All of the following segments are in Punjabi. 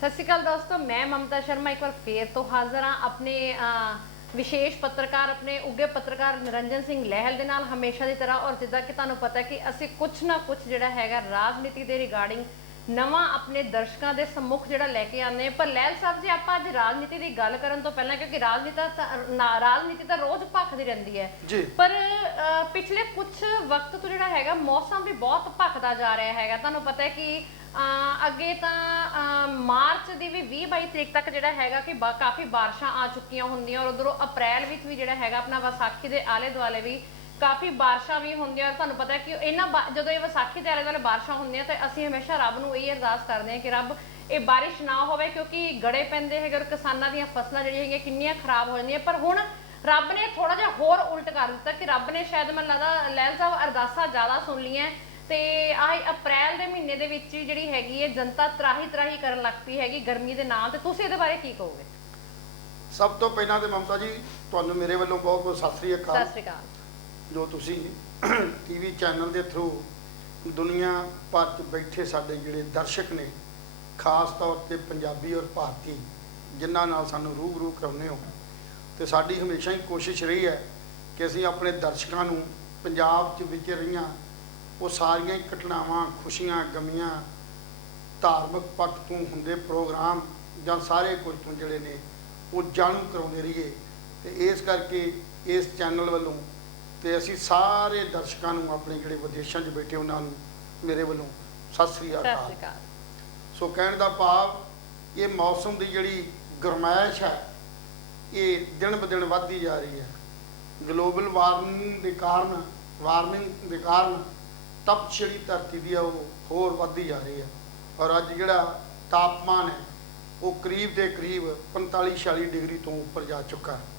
सत श्री अकाल दोस्तों, मैं ममता शर्मा एक बार फिर तो हाजिर हाँ अपने विशेष पत्रकार अपने उगे पत्रकार निरंजन सिंह लहल दे नाल हमेशा की तरह। और जिदा कि तुहानू पता है कि असी कुछ ना कुछ जिहड़ा हैगा राजनीति के रिगार्डिंग नवा अपने दर्शकों के सम्मुख जिहड़ा लैके आने। पर लहल साहब जी, आप अज राजनीति की गल करन तो पहला, क्योंकि राजनीति तो रोज भखदी रहिंदी है जी, पर पिछले कुछ वक्त तो जिहड़ा हैगा मौसम भी बहुत भखदा जा रहा है। तुहानू पता है कि अगे तो मार्च की भी 20-22 तरीक तक जिहड़ा हैगा कि काफ़ी बारिशां आ चुकियां होंदियां, और उधरों अप्रैल विच भी जिहड़ा हैगा अपना विसाखी के आले दुआले भी काफ़ी बारिशां भी होंदियां। और तुहानू पता है कि इन्हां जदों ये विसाखी के आले दुआले बारिशां होंदियां तो असीं हमेशा रब नूं यही अरदास करते हैं कि रब ये बारिश ना होवे, क्योंकि गड़े पैंदे है और किसानां दीयां फसलां जिहड़ियां हैगियां किन्नियां खराब हो जांदियां। पर हुण रब ने थोड़ा जिहा होर उल्ट कर दिता कि रब ने शायद मैनूं लगदा लहल साहब अरदासां ज़्यादा सुन लियां ते आही अप्रैल के महीने दे विच जिहड़ी हैगी है जनता त्राही त्राही करन लग पई हैगी गर्मी के नाम ते। तुसीं इहदे बारे की कहोगे? सब तो पहला तो ममता जी तुहानूं मेरे वालों बहुत बहुत सत श्री अकाल। सत श्री अकाल। जो तुसीं टीवी चैनल के थ्रू दुनिया भर च बैठे साडे जिहड़े दर्शक ने, खास तौर पर पंजाबी और भारती जिन्हां नाल सानूं रूबरू कराउने हो, तो साडी हमेशा ही कोशिश रही है कि असीं अपने दर्शकों नूं पंजाब च विच रहीआं वो सारिया ही घटनावां, खुशियां, गमियां, धार्मिक पक्ष तो होंदे प्रोग्राम ਜਾਂ सारे कुछ तो जोड़े ने वो जाणू कराते रहिए। तो इस करके इस चैनल वालों तो असी सारे दर्शकों को अपने जोड़े विदेशों बैठे उन्होंने मेरे वालों सत श्री अकाल। सो कहने का भाव ये मौसम की जी गरमैश है ये दिन ब दिन बढ़ती जा रही है। ग्लोबल वार्मिंग के कारण तप जी धरती की वो होर बढ़ती जा रही है। और अज जोड़ा तापमान है वो करीब के करीब 45-46 डिग्री तो ऊपर जा चुका है।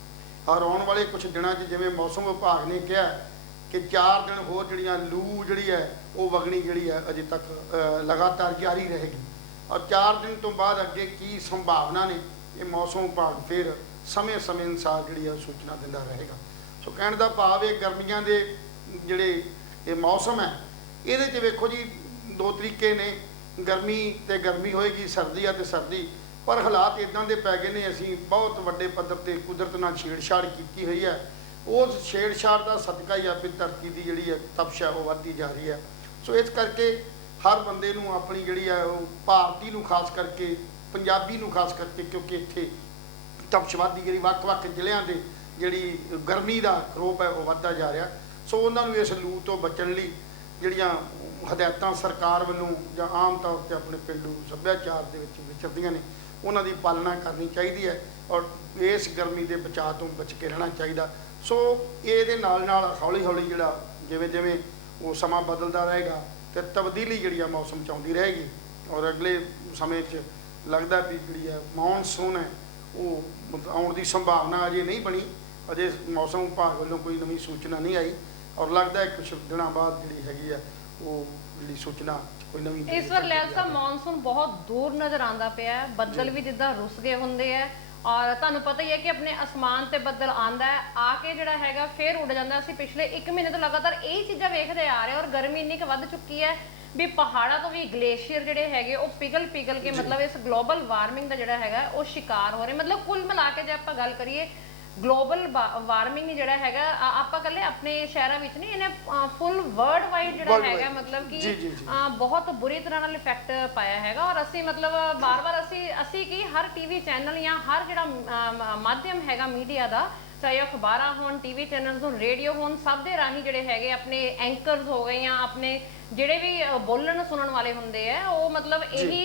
और आने वाले कुछ दिनों जिमें मौसम विभाग ने कहा कि 4 दिन होर जड़ियाँ लू जी है वो वगनी जी है अजे तक लगातार जारी रहेगी। और 4 दिन तो बाद अगे की संभावना ने ये मौसम विभाग फिर समय समय अनुसार जी सूचना दिंदा रहेगा। सो कहने का भाव ये गर्मियों के जोड़े ये मौसम है ये वेखो जी 2 तरीके ने, गर्मी तो गर्मी होएगी, सर्दी है तो सर्दी। पर हालात इदां दे पै गए ने, असीं बहुत वड्डे पद्धर ते कुदरत नाल छेड़छाड़ की हुई है। उस छेड़छाड़ का सदका ही फिर धरती की जी तपश है वो बढ़ती जा रही है। सो इस करके हर बंदे नूं अपनी जी है भारती नूं खास करके पंजाबी नूं खास करके, क्योंकि इत्थे तपश बढ़ती जी वक्-वक् जिल੍ਹਿਆਂ ਦੇ जी गर्मी का खरोप है वो बढ़ता जा रहा। सो उन्होंने इस लू तो बचन लई ਜਿਹੜੀਆਂ ਹਦਾਇਤਾਂ ਸਰਕਾਰ ਵੱਲੋਂ ਜਾਂ आम तौर पर अपने पेंडू सभ्याचार ਦੇ ਵਿੱਚ ਵਿਚਰਦੀਆਂ ਨੇ ਉਹਨਾਂ ਦੀ ਪਾਲਣਾ ਕਰਨੀ ਚਾਹੀਦੀ ਹੈ। ਔਰ ਇਸ ਗਰਮੀ ਦੇ ਬਚਾਅ ਤੋਂ ਬਚ ਕੇ ਰਹਿਣਾ ਚਾਹੀਦਾ। ਸੋ ਇਹਦੇ ਨਾਲ ਹੌਲੀ ਹੌਲੀ ਜਿਹੜਾ ਜਿਵੇਂ ਜਿਵੇਂ ਉਹ ਸਮਾਂ ਬਦਲਦਾ ਰਹੇਗਾ ਤੇ ਤਬਦੀਲੀ ਜਿਹੜੀ ਆ ਮੌਸਮ 'ਚ ਆਉਂਦੀ ਰਹੇਗੀ। ਔਰ ਅਗਲੇ ਸਮੇਂ 'ਚ ਲੱਗਦਾ ਵੀ ਜਿਹੜੀ ਹੈ ਮੌਨਸੂਨ ਹੈ ਉਹ ਆਉਣ ਦੀ ਸੰਭਾਵਨਾ ਅਜੇ नहीं बनी। अजे मौसम विभाग वालों कोई नवी सूचना नहीं आई और लगता है कुछ दिनों बाद जी हैगी है वो जी सूचना कोई नवी। इस बार लहल साहब मॉनसून बहुत दूर नज़र आता पाया है, बदल भी जिदा रुस गए होंगे है। और तुहानू पता ही है कि अपने आसमान से बदल आता है आके जिहड़ा हैगा फिर उड़ जाता। असीं पिछले 1 महीने तो लगातार यही चीज़ां वेखदे आ रहे और गर्मी इन्नी क वध चुकी है भी पहाड़ों तो भी ग्लेशियर जिहड़े हैगे वो पिघल के मतलब इस ग्लोबल वार्मिंग का जिहड़ा हैगा वो शिकार हो रहे। मतलब कुल मिला के जे आपां गल करिए ग्लोबल वार्मिंग जिहड़ा हैगा आपां कल्ले अपने शहरों में नहीं, इन्हें फुल वर्ल्ड वाइड जिहड़ा हैगा मतलब कि बहुत बुरी तरह नाल इफेक्ट पाया हैगा। और असी मतलब बार बार असी की हर टीवी चैनल या हर जिहड़ा माध्यम हैगा मीडिया का, चाहे अखबार होन, टीवी चैनल्स होन, रेडियो होन, सब दे राही जिहड़े हैगे अपने एंकर्स हो गए या अपने जिहड़े भी बोलन सुनने वाले होंदे है वो मतलब यही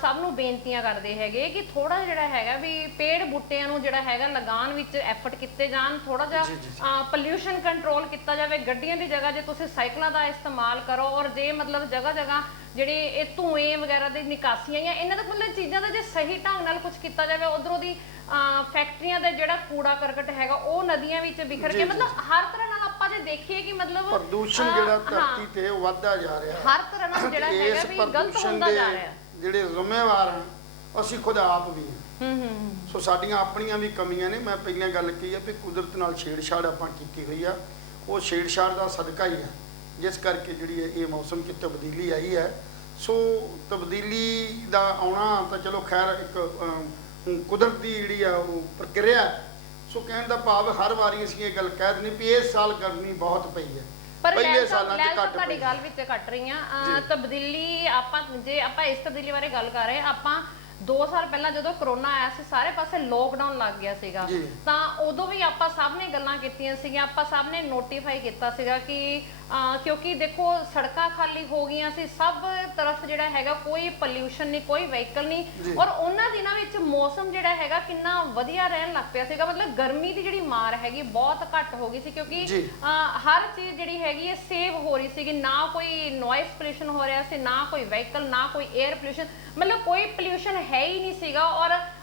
सब नूं बेनतियां करते हैगे कि थोड़ा जिहड़ा हैगा भी पेड़ बूटियां नूं जिहड़ा हैगा लगान विच एफर्ट किते जान, थोड़ा जिहा पोल्यूशन कंट्रोल किया जाए, गड्डियां की जगह जे तुसीं साइकिलों का इस्तेमाल करो। और जे मतलब जगह जगह जिहड़े ये धुएं वगैरह दी निकासियां या इन्हां दा मतलब चीज़ां दा जे सही ढंग नाल कुछ किया जाए, उधरों दी फैक्ट्रियां दा जिहड़ा कूड़ा करकट हैगा वो नदियां विच बिखर के मतलब हर तरह नाल आपां जे देखिए कि मतलब प्रदूषण जिहड़ा धरती ते वधदा जा रहा है, हर तरह नाल जिहड़ा हैगा भी गलत होंदा जा रहा है। जिहड़े जिम्मेवार हैं असीं खुद आप भी हैं। सो साडियां अपनियां भी कमियां ने। मैं पहले गल की है भी कुदरत नाल छेड़छाड़ आपां कीती हुई है, वो छेड़छाड़ का सदका ही है जिस करके जिहड़ी ये मौसम 'च तब्दीली आई है। ਸੋ ਤਬਦੀਲੀ ਦਾ ਆਉਣਾ ਤਾਂ ਚਲੋ ਖੈਰ ਇੱਕ ਕੁਦਰਤ ਦੀ ਜਿਹੜੀ ਆ ਉਹ ਪ੍ਰਕਿਰਿਆ। ਸੋ ਕਹਿਣ ਦਾ ਭਾਵ ਹਰ ਵਾਰੀ ਅਸੀਂ ਇਹ ਗੱਲ ਕਹਿ ਦਿੰਦੇ ਵੀ ਇਸ ਸਾਲ ਗਰਮੀ ਬਹੁਤ ਪਈ ਹੈ, ਪਰ ਪਹਿਲੇ ਸਾਲਾਂ 'ਚ ਘੱਟ ਤੁਹਾਡੀ ਪਈ। ਗੱਲ ਵਿੱਚ ਕੱਟ ਰਹੀ ਆ ਤਬਦੀਲੀ। ਆਪਾਂ ਜੇ ਆਪਾਂ ਇਸ ਤਬਦੀਲੀ ਬਾਰੇ ਗੱਲ ਕਰ ਰਹੇ ਆਪਾਂ 2 ਸਾਲ ਪਹਿਲਾਂ ਜਦੋਂ ਕਰੋਨਾ ਆਇਆ ਸੀ ਸਾਰੇ ਪਾਸੇ ਲੋਕਡਾਊਨ ਲੱਗ ਗਿਆ ਸੀਗਾ, ਤਾਂ ਉਦੋਂ ਵੀ ਆਪਾਂ ਸਭ ਨੇ ਗੱਲਾਂ ਕੀਤੀਆਂ ਸੀਗੀਆਂ, ਆਪਾਂ ਸਭ ਨੇ ਨੋਟੀਫਾਈ ਕੀਤਾ ਸੀਗਾ ਕਿ ਕਿਉਂਕਿ ਦੇਖੋ ਸੜਕਾਂ ਖਾਲੀ ਹੋ ਗਈਆਂ ਸੀ, ਸਭ ਤਰਫ ਜਿਹੜਾ ਹੈਗਾ ਕੋਈ ਪੋਲਿਊਸ਼ਨ ਨਹੀਂ, ਕੋਈ ਵਹੀਕਲ ਨਹੀਂ, ਔਰ ਉਹਨਾਂ ਦਿਨਾਂ ਵਿੱਚ ਮੌਸਮ ਜਿਹੜਾ ਹੈਗਾ ਕਿੰਨਾ ਵਧੀਆ ਰਹਿਣ ਲੱਗ ਪਿਆ ਸੀਗਾ। ਮਤਲਬ ਗਰਮੀ ਦੀ ਜਿਹੜੀ ਮਾਰ ਹੈਗੀ ਬਹੁਤ ਘੱਟ ਹੋ ਗਈ ਸੀ, ਕਿਉਂਕਿ ਹਰ ਚੀਜ਼ ਜਿਹੜੀ ਹੈਗੀ ਹੈ ਸੇਵ ਹੋ ਰਹੀ ਸੀਗੀ, ਨਾ ਕੋਈ ਨੋਇਸ ਪੋਲਿਊਸ਼ਨ ਹੋ ਰਿਹਾ ਸੀ, ਨਾ ਕੋਈ ਵਹੀਕਲ, ਨਾ ਕੋਈ 에ਅਰ ਪੋਲਿਊਸ਼ਨ, ਮਤਲਬ ਕੋਈ ਪੋਲਿਊਸ਼ਨ ਹੈ ਹੀ ਨਹੀਂ ਸੀਗਾ।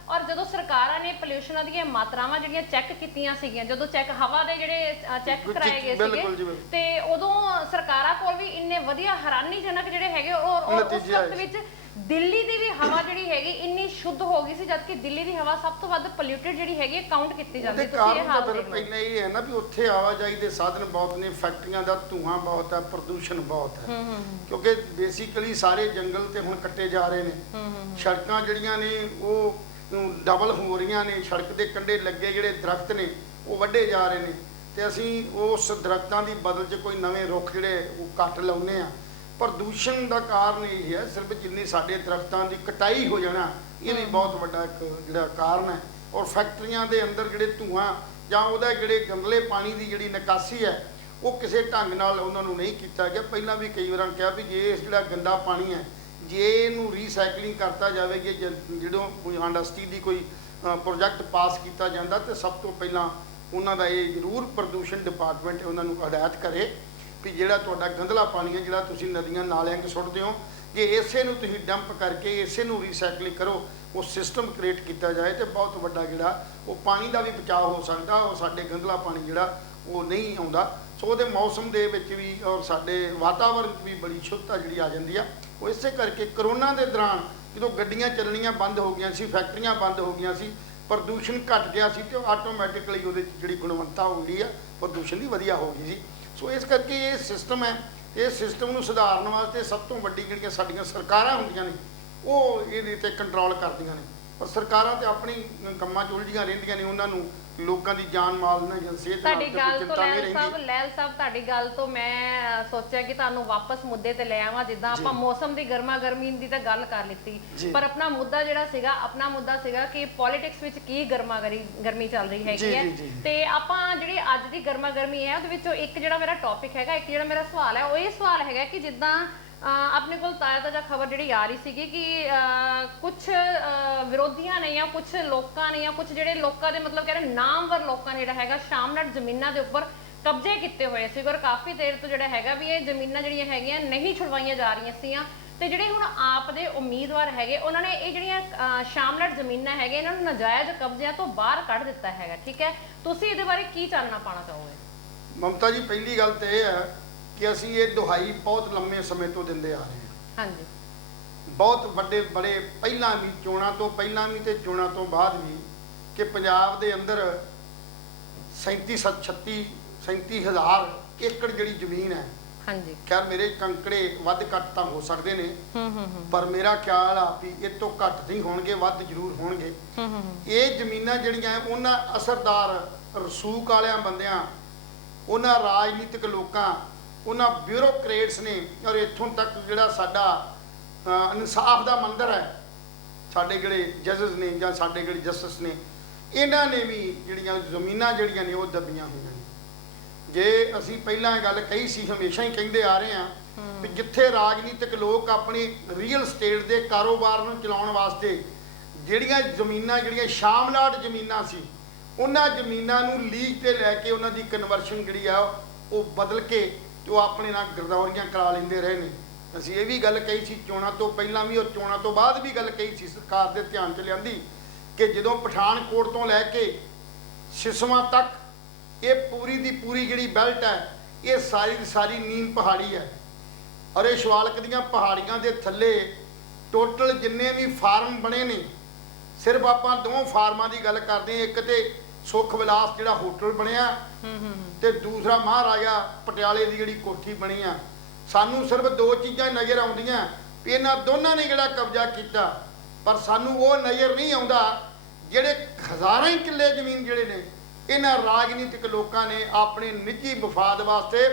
ਔਰ ਜਦੋਂ ਸਰਕਾਰਾਂ ਨੇ ਪੋਲਿਊਸ਼ਨਾਂ ਦੀਆਂ ਮਾਤਰਾਵਾਂ ਜਿਹੜੀਆਂ ਚੈੱਕ ਕੀਤੀਆਂ ਸੀਗੀਆਂ, ਜਦੋਂ ਹਵਾ ਦੇ ਜਿਹੜੇ ਚੈੱਕ ਕਰਾਏ ਗਏ ਸੀਗੇ, ਤੇ ਉਦੋਂ ਸਰਕਾਰਾਂ ਕੋਲ ਵੀ ਇੰਨੇ ਵਧੀਆ ਹੈਰਾਨੀਜਨਕ ਜਿਹੜੇ ਹੈਗੇ ਔਰ ਉਸ ਵਕਤ ਵਿੱਚ ਦਿੱਲੀ ਦੀ ਵੀ ਹਵਾ ਜਿਹੜੀ ਹੈਗੀ ਇੰਨੀ ਸ਼ੁੱਧ ਹੋ ਗਈ ਸੀ, ਜਦਕਿ ਦਿੱਲੀ ਦੀ ਹਵਾ ਸਭ ਤੋਂ ਵੱਧ ਪੋਲਿਊਟਡ ਜਿਹੜੀ ਹੈਗੀ ਕਾਊਂਟ ਕੀਤੀ ਜਾਂਦੀ। ਤੁਸੀਂ ਇਹ ਹਾਲ ਦੇਖ ਲਓ। ਪਹਿਲਾਂ ਇਹ ਹੈ ਨਾ ਵੀ ਉੱਥੇ ਆਵਾਜਾਈ ਦੇ ਸਾਧਨ ਬਹੁਤ ਨੇ, ਫੈਕਟਰੀਆਂ ਦਾ ਧੂਆਂ ਬਹੁਤ ਹੈ, ਪ੍ਰਦੂਸ਼ਣ ਬਹੁਤ ਹੈ, ਕਿਉਂਕਿ ਬੇਸਿਕਲੀ ਸਾਰੇ ਜੰਗਲ ਤੇ ਹੁਣ ਕੱਟੇ ਜਾ ਰਹੇ ਨੇ। ਸੜਕਾਂ ਜਿਹੜੀਆਂ ਨੇ ਉਹ ਡਬਲ ਹੋ ਰਹੀਆਂ ਨੇ, ਸੜਕ ਦੇ ਕੰਢੇ ਲੱਗੇ ਜਿਹੜੇ ਦਰਖਤ ਨੇ ਉਹ ਵੱਢੇ ਜਾ ਰਹੇ ਨੇ, ਤੇ ਅਸੀਂ ਉਸ ਦਰਖਤਾਂ ਦੀ ਬਦਲ 'ਚ ਕੋਈ ਨਵੇਂ ਰੁੱਖ ਜਿਹੜੇ ਉਹ ਕੱਟ ਲਾਉਂਦੇ ਆ। ਪ੍ਰਦੂਸ਼ਣ ਦਾ ਕਾਰਨ ਇਹ ਹੈ ਸਿਰਫ ਜਿੰਨੀ ਸਾਡੇ ਦਰਖਤਾਂ ਦੀ ਕਟਾਈ ਹੋ ਜਾਣਾ, ਇਹ ਵੀ ਬਹੁਤ ਵੱਡਾ ਇੱਕ ਜਿਹੜਾ ਕਾਰਨ ਹੈ। ਔਰ ਫੈਕਟਰੀਆਂ ਦੇ ਅੰਦਰ ਜਿਹੜੇ ਧੂਆਂ ਜਾਂ ਉਹਦਾ ਜਿਹੜੇ ਗੰਦਲੇ ਪਾਣੀ ਦੀ ਜਿਹੜੀ ਨਿਕਾਸੀ ਹੈ ਉਹ ਕਿਸੇ ਢੰਗ ਨਾਲ ਉਹਨਾਂ ਨੂੰ ਨਹੀਂ ਕੀਤਾ ਗਿਆ। ਪਹਿਲਾਂ ਵੀ ਕਈ ਵਾਰਾਂ ਕਿਹਾ ਵੀ ਜੇ ਇਸ ਜਿਹੜਾ ਗੰਦਾ ਪਾਣੀ ਹੈ ਜੇ ਇਹਨੂੰ ਰੀਸਾਈਕਲਿੰਗ ਕਰਤਾ ਜਾਵੇਗੀ, ਜਦੋਂ ਕੋਈ ਇੰਡਸਟਰੀ ਦੀ ਕੋਈ ਪ੍ਰੋਜੈਕਟ ਪਾਸ ਕੀਤਾ ਜਾਂਦਾ ਤੇ ਸਭ ਤੋਂ ਪਹਿਲਾਂ ਉਹਨਾਂ ਦਾ ਇਹ ਜ਼ਰੂਰ ਪ੍ਰਦੂਸ਼ਣ ਡਿਪਾਰਟਮੈਂਟ ਉਹਨਾਂ ਨੂੰ ਹਦਾਇਤ ਕਰੇ ਵੀ ਜਿਹੜਾ ਤੁਹਾਡਾ ਗੰਦਲਾ ਪਾਣੀ ਹੈ ਜਿਹੜਾ ਤੁਸੀਂ ਨਦੀਆਂ ਨਾਲਿਆਂ 'ਚ ਸੁੱਟਦੇ ਹੋ, ਜੇ ਇਸੇ ਨੂੰ ਤੁਸੀਂ ਡੰਪ ਕਰਕੇ ਇਸੇ ਨੂੰ ਰੀਸਾਈਕਲਿੰਗ ਕਰੋ, ਉਹ ਸਿਸਟਮ ਕ੍ਰੀਏਟ ਕੀਤਾ ਜਾਏ ਤੇ ਬਹੁਤ ਵੱਡਾ ਜਿਹੜਾ ਉਹ ਪਾਣੀ ਦਾ ਵੀ ਬਚਾਅ ਹੋ ਸਕਦਾ, ਉਹ ਸਾਡੇ ਗੰਦਲਾ ਪਾਣੀ ਜਿਹੜਾ ਉਹ ਨਹੀਂ ਆਉਂਦਾ। ਸੋ ਉਹਦੇ ਮੌਸਮ ਦੇ ਵਿੱਚ ਵੀ ਔਰ ਸਾਡੇ ਵਾਤਾਵਰਨ 'ਚ ਵੀ ਬੜੀ ਸ਼ੁੱਧਤਾ ਜਿਹੜੀ ਆ ਜਾਂਦੀ ਆ। ਉਹ ਇਸੇ ਕਰਕੇ ਕਰੋਨਾ ਦੇ ਦੌਰਾਨ ਜਦੋਂ ਗੱਡੀਆਂ ਚੱਲਣੀਆਂ ਬੰਦ ਹੋ ਗਈਆਂ ਸੀ, ਫੈਕਟਰੀਆਂ ਬੰਦ ਹੋ ਗਈਆਂ ਸੀ, ਪ੍ਰਦੂਸ਼ਣ ਘਟ ਗਿਆ ਸੀ, ਤੇ ਆਟੋਮੈਟਿਕਲੀ ਉਹਦੇ 'ਚ ਜਿਹੜੀ ਗੁਣਵੱਤਾ ਹੋ ਗਈ ਆ ਪ੍ਰਦੂਸ਼ਣ ਦੀ ਵਧੀਆ ਹੋ ਗਈ ਸੀ। ਸੋ ਇਸ ਕਰਕੇ ਇਹ ਸਿਸਟਮ ਹੈ, ਇਹ ਸਿਸਟਮ ਨੂੰ ਸੁਧਾਰਨ ਵਾਸਤੇ ਸਭ ਤੋਂ ਵੱਡੀ ਜਿਹੜੀਆਂ ਸਾਡੀਆਂ ਸਰਕਾਰਾਂ ਹੁੰਦੀਆਂ ਨੇ ਉਹ ਇਹਦੇ 'ਤੇ ਕੰਟਰੋਲ ਕਰਦੀਆਂ ਨੇ। ਪਰ ਸਰਕਾਰਾਂ ਤੇ ਆਪਣੀ ਕੰਮਾਂ 'ਚ ਉਲਝੀਆਂ ਰਹਿੰਦੀਆਂ ਨੇ, ਉਹਨਾਂ ਨੂੰ ਲੋਕਾਂ ਦੀ ਜਾਨ ਮਾਲ ਨਾਲ ਜਾਂ ਸਿਹਤ ਨਾਲ ਕੋਈ ਚਿੰਤਾ ਨਹੀਂ ਰਹਿੰਦੀ। ਲੈਲ ਸਾਹਿਬ ਤੁਹਾਡੀ ਗੱਲ ਤੋਂ ਮੈਂ ਸੋਚਿਆ ਕਿ ਤੁਹਾਨੂੰ ਵਾਪਸ ਮੁੱਦੇ ਤੇ ਲੈ ਆਵਾਂ। ਜਿੱਦਾਂ ਆਪਾਂ ਮੌਸਮ ਦੀ ਗਰਮਾ ਗਰਮੀ ਦੀ ਤਾਂ ਗੱਲ ਕਰ ਲਿੱਤੀ, ਪਰ ਆਪਣਾ ਮੁੱਦਾ ਜਿਹੜਾ ਸੀਗਾ ਕਿ ਪੋਲਿਟਿਕਸ ਵਿੱਚ ਕੀ ਗਰਮੀ ਚੱਲ ਰਹੀ ਹੈਗੀ ਹੈ, ਤੇ ਆਪਾਂ ਜਿਹੜੀ ਅੱਜ ਦੀ ਗਰਮਾ ਗਰਮੀ ਹੈ ਉਹਦੇ ਵਿੱਚੋਂ ਇੱਕ ਜਿਹੜਾ ਮੇਰਾ ਟੌਪਿਕ ਹੈਗਾ, ਇੱਕ ਜਿਹੜਾ ਮੇਰਾ ਸਵਾਲ ਹੈ ਉਹ ਇਹ ਸਵਾਲ ਹੈਗਾ ਕਿ ਜਿੱਦਾਂ ਆਪਣੇ ਕੋਲ ਤਾਜ਼ਾ ਖਬਰ ਜਿਹੜੀ ਆ ਰਹੀ ਸੀਗੀ ਕਿ ਕੁਝ ਵਿਰੋਧੀਆਂ ਨੇ ਜਾਂ ਕੁਝ ਲੋਕਾਂ ਨੇ ਜਾਂ ਕੁਝ ਜਿਹੜੇ ਲੋਕਾਂ ਦੇ ਮਤਲਬ ਕਹਿੰਦੇ ਨਾਮਵਰ ਲੋਕਾਂ ਨੇ ਜਿਹੜਾ ਹੈਗਾ ਸ਼ਾਮਲਾਟ ਜ਼ਮੀਨਾਂ ਦੇ ਉੱਪਰ ਕਬਜ਼ੇ ਕੀਤੇ ਹੋਏ ਸੀ, ਔਰ ਕਾਫੀ ਦੇਰ ਤੋਂ ਜਿਹੜਾ ਹੈਗਾ ਵੀ ਇਹ ਜ਼ਮੀਨਾਂ ਜਿਹੜੀਆਂ ਹੈਗੀਆਂ ਨਹੀਂ ਛੁਡਵਾਈਆਂ ਜਾ ਰਹੀਆਂ ਸੀਆਂ, ਤੇ ਜਿਹੜੇ ਹੁਣ ਆਪ ਦੇ ਉਮੀਦਵਾਰ ਹੈਗੇ ਉਹਨਾਂ ਨੇ ਇਹ ਜਿਹੜੀਆਂ ਸ਼ਾਮਲਾਟ ਜ਼ਮੀਨਾਂ ਹੈਗੇ ਇਹਨਾਂ ਨੂੰ ਨਾਜਾਇਜ਼ ਕਬਜ਼ਿਆਂ ਤੋਂ ਬਾਹਰ ਕੱਢ ਦਿੱਤਾ ਹੈਗਾ। ਠੀਕ ਹੈ, ਤੁਸੀਂ ਇਹਦੇ ਬਾਰੇ ਕੀ ਚਾਨਣਾ ਪਾਉਣਾ ਚਾਹੋਗੇ? ਮਮਤਾ ਜੀ, ਪਹਿਲੀ ਗੱਲ ਤਾਂ ਇਹ ਹੈ ਕਿ ਅਸੀਂ ਇਹ ਦੁਹਾਈ ਬਹੁਤ ਲੰਮੇ ਸਮੇਂ ਤੋਂ ਦਿੰਦੇ ਆ ਰਹੇ ਹਾਂ। ਹਾਂਜੀ, ਬਹੁਤ ਵੱਡੇ ਬੜੇ ਪਹਿਲਾਂ ਵੀ, ਚੋਣਾਂ ਤੋਂ ਪਹਿਲਾਂ ਵੀ ਤੇ ਚੋਣਾਂ ਤੋਂ ਬਾਅਦ ਵੀ, ਕਿ ਪੰਜਾਬ ਦੇ ਅੰਦਰ 37,000 ਏਕੜ ਜਿਹੜੀ ਜ਼ਮੀਨ ਹੈ, ਹਾਂਜੀ, ਖੈਰ ਮੇਰੇ ਕੰਕੜੇ ਵੱਧ ਘੱਟ ਤਾਂ ਹੋ ਸਕਦੇ ਨੇ, ਪਰ ਮੇਰਾ ਖਿਆਲ ਆ ਵੀ ਇਹ ਤੋਂ ਘੱਟ ਨਹੀਂ ਹੋਣਗੇ, ਵੱਧ ਜ਼ਰੂਰ ਹੋਣਗੇ। ਇਹ ਜ਼ਮੀਨਾਂ ਜਿਹੜੀਆਂ ਉਹਨਾਂ ਅਸਰਦਾਰ ਰਸੂਖ ਵਾਲਿਆਂ ਬੰਦਿਆਂ, ਉਹਨਾਂ ਰਾਜਨੀਤਿਕ ਲੋਕਾਂ, ਉਹਨਾਂ ਬਿਊਰੋਕਰੇਟਸ ਨੇ, ਔਰ ਇੱਥੋਂ ਤੱਕ ਜਿਹੜਾ ਸਾਡਾ ਇਨਸਾਫ ਦਾ ਮੰਦਰ ਹੈ, ਸਾਡੇ ਜਿਹੜੇ ਜੱਜਸ ਨੇ ਜਾਂ ਸਾਡੇ ਜਿਹੜੇ ਜਸਟਿਸ ਨੇ, ਇਹਨਾਂ ਨੇ ਵੀ ਜਿਹੜੀਆਂ ਜ਼ਮੀਨਾਂ ਜਿਹੜੀਆਂ ਨੇ ਉਹ ਦੱਬੀਆਂ ਹੋਈਆਂ ਨੇ। ਜੇ ਅਸੀਂ ਪਹਿਲਾਂ ਇਹ ਗੱਲ ਕਹੀ ਸੀ, ਹਮੇਸ਼ਾ ਹੀ ਕਹਿੰਦੇ ਆ ਰਹੇ ਹਾਂ ਵੀ ਜਿੱਥੇ ਰਾਜਨੀਤਿਕ ਲੋਕ ਆਪਣੀ ਰੀਅਲ ਸਟੇਟ ਦੇ ਕਾਰੋਬਾਰ ਨੂੰ ਚਲਾਉਣ ਵਾਸਤੇ ਜਿਹੜੀਆਂ ਜ਼ਮੀਨਾਂ, ਜਿਹੜੀਆਂ ਸ਼ਾਮਲਾਟ ਜ਼ਮੀਨਾਂ ਸੀ, ਉਹਨਾਂ ਜ਼ਮੀਨਾਂ ਨੂੰ ਲੀਜ਼ ਤੇ ਲੈ ਕੇ ਉਹਨਾਂ ਦੀ ਕਨਵਰਸ਼ਨ ਜਿਹੜੀ ਆ ਉਹ ਬਦਲ ਕੇ ਤੇ ਉਹ ਆਪਣੇ ਨਾਲ ਗਰਦੌਰੀਆਂ ਕਰਾ ਲੈਂਦੇ ਰਹੇ ਨੇ। ਅਸੀਂ ਇਹ ਵੀ ਗੱਲ ਕਹੀ ਸੀ ਚੋਣਾਂ ਤੋਂ ਪਹਿਲਾਂ ਵੀ, ਔਰ ਚੋਣਾਂ ਤੋਂ ਬਾਅਦ ਵੀ ਗੱਲ ਕਹੀ ਸੀ, ਸਰਕਾਰ ਦੇ ਧਿਆਨ 'ਚ ਲਿਆਂਦੀ ਕਿ ਜਦੋਂ ਪਠਾਨਕੋਟ ਤੋਂ ਲੈ ਕੇ ਸਿਸਵਾਂ ਤੱਕ ਇਹ ਪੂਰੀ ਦੀ ਪੂਰੀ ਜਿਹੜੀ ਬੈਲਟ ਹੈ, ਇਹ ਸਾਰੀ ਦੀ ਸਾਰੀ ਨੀਮ ਪਹਾੜੀ ਹੈ, ਔਰ ਇਹ ਸ਼ਿਵਾਲਕ ਦੀਆਂ ਪਹਾੜੀਆਂ ਦੇ ਥੱਲੇ ਟੋਟਲ ਜਿੰਨੇ ਵੀ ਫਾਰਮ ਬਣੇ ਨੇ, ਸਿਰਫ ਆਪਾਂ 2 ਫਾਰਮਾਂ ਦੀ ਗੱਲ ਕਰਦੇ ਹਾਂ। ਇੱਕ ਤੇ ਸੁਖ ਵਿਲਾਸ ਜਿਹੜਾ ਹੋਟਲ ਬਣਿਆ, ਤੇ ਦੂਸਰਾ ਮਹਾਰਾਜਾ ਪਟਿਆਲੇ ਦੀ ਜਿਹੜੀ ਕੋਠੀ ਬਣੀ ਆ। ਸਾਨੂੰ ਸਿਰਫ 2 ਚੀਜ਼ਾਂ ਨਜ਼ਰ ਆਉਂਦੀਆਂ ਵੀ ਇਹਨਾਂ ਦੋਨਾਂ ਨੇ ਜਿਹੜਾ ਕਬਜ਼ਾ ਕੀਤਾ, ਪਰ ਸਾਨੂੰ ਉਹ ਨਜ਼ਰ ਨਹੀਂ ਆਉਂਦਾ ਜਿਹੜੇ ਹਜ਼ਾਰਾਂ ਹੀ ਕਿੱਲੇ ਜ਼ਮੀਨ ਜਿਹੜੇ ਨੇ ਇਹਨਾਂ ਰਾਜਨੀਤਿਕ ਲੋਕਾਂ ਨੇ ਆਪਣੇ ਨਿੱਜੀ ਮਫਾਦ ਵਾਸਤੇ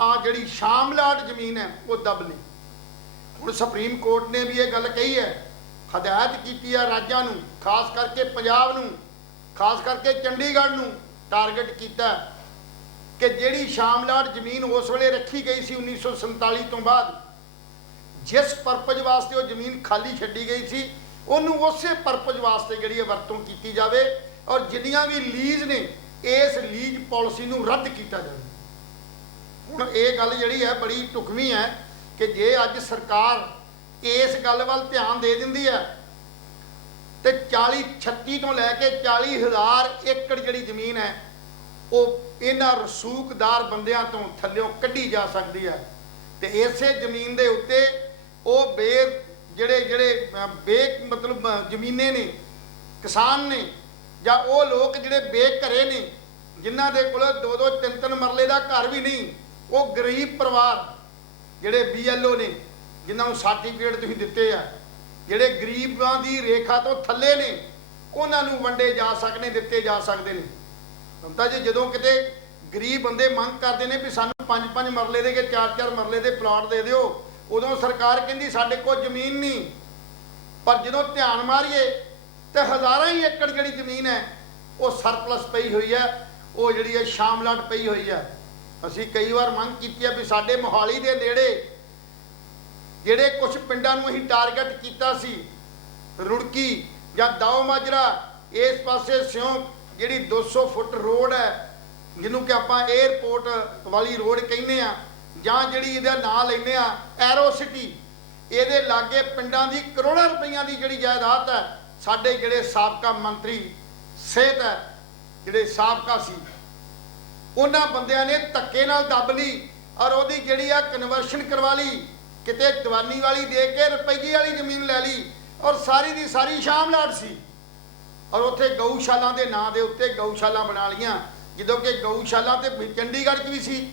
ਆ ਜਿਹੜੀ ਸ਼ਾਮਲਾਟ ਜ਼ਮੀਨ ਹੈ ਉਹ ਦਬ ਲਈ। ਹੁਣ ਸੁਪਰੀਮ ਕੋਰਟ ਨੇ ਵੀ ਇਹ ਗੱਲ ਕਹੀ ਹੈ, ਹਦਾਇਤ ਕੀਤੀ ਹੈ ਰਾਜਾਂ ਨੂੰ, ਖਾਸ ਕਰਕੇ ਪੰਜਾਬ ਨੂੰ, ਖਾਸ ਕਰਕੇ ਚੰਡੀਗੜ੍ਹ ਨੂੰ ਟਾਰਗੇਟ ਕੀਤਾ ਕਿ ਜਿਹੜੀ ਸ਼ਾਮਲਾਟ ਜ਼ਮੀਨ ਉਸ ਵੇਲੇ ਰੱਖੀ ਗਈ ਸੀ 1947 ਤੋਂ ਬਾਅਦ, ਜਿਸ ਪਰਪਸ ਵਾਸਤੇ ਉਹ ਜ਼ਮੀਨ ਖਾਲੀ ਛੱਡੀ ਗਈ ਸੀ ਉਹਨੂੰ ਉਸੇ ਪਰਪਸ ਵਾਸਤੇ ਜਿਹੜੀ ਵਰਤੋਂ ਕੀਤੀ ਜਾਵੇ, ਔਰ ਜਿੰਨੀਆਂ ਵੀ ਲੀਜ਼ ਨੇ ਇਸ ਲੀਜ਼ ਪਾਲਿਸੀ ਨੂੰ ਰੱਦ ਕੀਤਾ ਜਾਵੇ। ਹੁਣ ਇਹ ਗੱਲ ਜਿਹੜੀ ਹੈ ਬੜੀ ਢੁਕਵੀਂ ਹੈ ਕਿ ਜੇ ਅੱਜ ਸਰਕਾਰ ਇਸ ਗੱਲ ਵੱਲ ਧਿਆਨ ਦੇ ਦਿੰਦੀ ਹੈ ਤੇ 36 ਤੋਂ ਲੈ ਕੇ 40,000 ਏਕੜ ਜਿਹੜੀ ਜ਼ਮੀਨ ਹੈ ਉਹ ਇਹਨਾਂ ਰਸੂਖਦਾਰ ਬੰਦਿਆਂ ਤੋਂ ਥੱਲਿਓਂ ਕੱਢੀ ਜਾ ਸਕਦੀ ਹੈ, ਤੇ ਇਸੇ ਜ਼ਮੀਨ ਦੇ ਉੱਤੇ ਉਹ ਜਿਹੜੇ ਮਤਲਬ ਜ਼ਮੀਨੇ ਨੇ, ਕਿਸਾਨ ਨੇ, ਜਾਂ ਉਹ ਲੋਕ ਜਿਹੜੇ ਬੇਘਰੇ ਨੇ, ਜਿਨ੍ਹਾਂ ਦੇ ਕੋਲ 2-2 3-3 ਮਰਲੇ ਦਾ ਘਰ ਵੀ ਨਹੀਂ, ਉਹ ਗਰੀਬ ਪਰਿਵਾਰ ਜਿਹੜੇ BLO ਨੇ, ਜਿਨ੍ਹਾਂ ਨੂੰ ਸਰਟੀਫਿਕੇਟ ਤੁਸੀਂ ਦਿੱਤੇ ਆ, ਜਿਹੜੇ ਗਰੀਬਾਂ ਦੀ ਰੇਖਾ ਤੋਂ ਥੱਲੇ ਨੇ, ਉਹਨਾਂ ਨੂੰ ਵੰਡੇ ਜਾ ਸਕਦੇ, ਦਿੱਤੇ ਜਾ ਸਕਦੇ ਨੇ। ਤਾਂ ਜੀ ਜਦੋਂ ਕਿਤੇ ਗਰੀਬ ਬੰਦੇ ਮੰਗ ਕਰਦੇ ਨੇ ਵੀ ਸਾਨੂੰ 5-5 ਮਰਲੇ ਦੇ ਕੇ 4-4 ਮਰਲੇ ਦੇ ਪਲਾਟ ਦੇ ਦਿਓ, ਉਦੋਂ ਸਰਕਾਰ ਕਹਿੰਦੀ ਸਾਡੇ ਕੋਲ ਜ਼ਮੀਨ ਨਹੀਂ। ਪਰ ਜਦੋਂ ਧਿਆਨ ਮਾਰੀਏ ਤੇ ਹਜ਼ਾਰਾਂ ਹੀ ਏਕੜ ਜਿਹੜੀ ਜ਼ਮੀਨ ਹੈ ਉਹ ਸਰਪਲਸ ਪਈ ਹੋਈ ਹੈ, ਉਹ ਜਿਹੜੀ ਹੈ ਸ਼ਾਮਲਾਟ ਪਈ ਹੋਈ ਹੈ। ਅਸੀਂ ਕਈ ਵਾਰ ਮੰਗ ਕੀਤੀ ਹੈ ਵੀ ਸਾਡੇ ਮੋਹਾਲੀ ਦੇ ਨੇੜੇ ਜਿਹੜੇ ਕੁਝ ਪਿੰਡਾਂ ਨੂੰ ਅਸੀਂ ਟਾਰਗੇਟ ਕੀਤਾ ਸੀ, ਰੁੜਕੀ ਜਾਂ ਦਾਓ ਮਾਜਰਾ, ਇਸ ਪਾਸੇ ਸਿਉਂ ਜਿਹੜੀ 200 ਫੁੱਟ ਰੋਡ ਹੈ ਜਿਹਨੂੰ ਕਿ ਆਪਾਂ 에ਅਰਪੋਰਟ ਵਾਲੀ ਰੋਡ ਕਹਿੰਦੇ ਆ, ਜਾਂ ਜਿਹੜੀ ਇਹਦਾ ਨਾਂ ਲੈਂਦੇ ਆ ਐਰੋ ਸਿਟੀ, ਇਹਦੇ ਲਾਗੇ ਪਿੰਡਾਂ ਦੀ ਕਰੋੜਾਂ ਰੁਪਈਆਂ ਦੀ ਜਿਹੜੀ ਜਾਇਦਾਦ ਹੈ, ਸਾਡੇ ਜਿਹੜੇ ਸਾਬਕਾ ਮੰਤਰੀ ਸਿਹਤ ਹੈ ਜਿਹੜੇ ਸਾਬਕਾ ਸੀ, ਉਹਨਾਂ ਬੰਦਿਆਂ ਨੇ ਧੱਕੇ ਨਾਲ ਦੱਬ ਲਈ ਔਰ ਉਹਦੀ ਜਿਹੜੀ ਆ ਕਨਵਰਸ਼ਨ ਕਰਵਾ ਲਈ, ਕਿਤੇ ਦੀਵਾਨੀ ਵਾਲੀ ਦੇ ਕੇ ਰੁਪਈਏ ਵਾਲੀ ਜ਼ਮੀਨ ਲੈ ਲਈ, ਔਰ ਸਾਰੀ ਦੀ ਸਾਰੀ ਸ਼ਾਮਲਾਟ ਸੀ। ਔਰ ਉੱਥੇ ਗਊਸ਼ਾਲਾ ਦੇ ਨਾਂ ਦੇ ਉੱਤੇ ਗਊਸ਼ਾਲਾ ਬਣਾ ਲਈਆਂ, ਜਦੋਂ ਕਿ ਗਊਸ਼ਾਲਾ ਤੇ ਚੰਡੀਗੜ੍ਹ 'ਚ ਵੀ ਸੀ,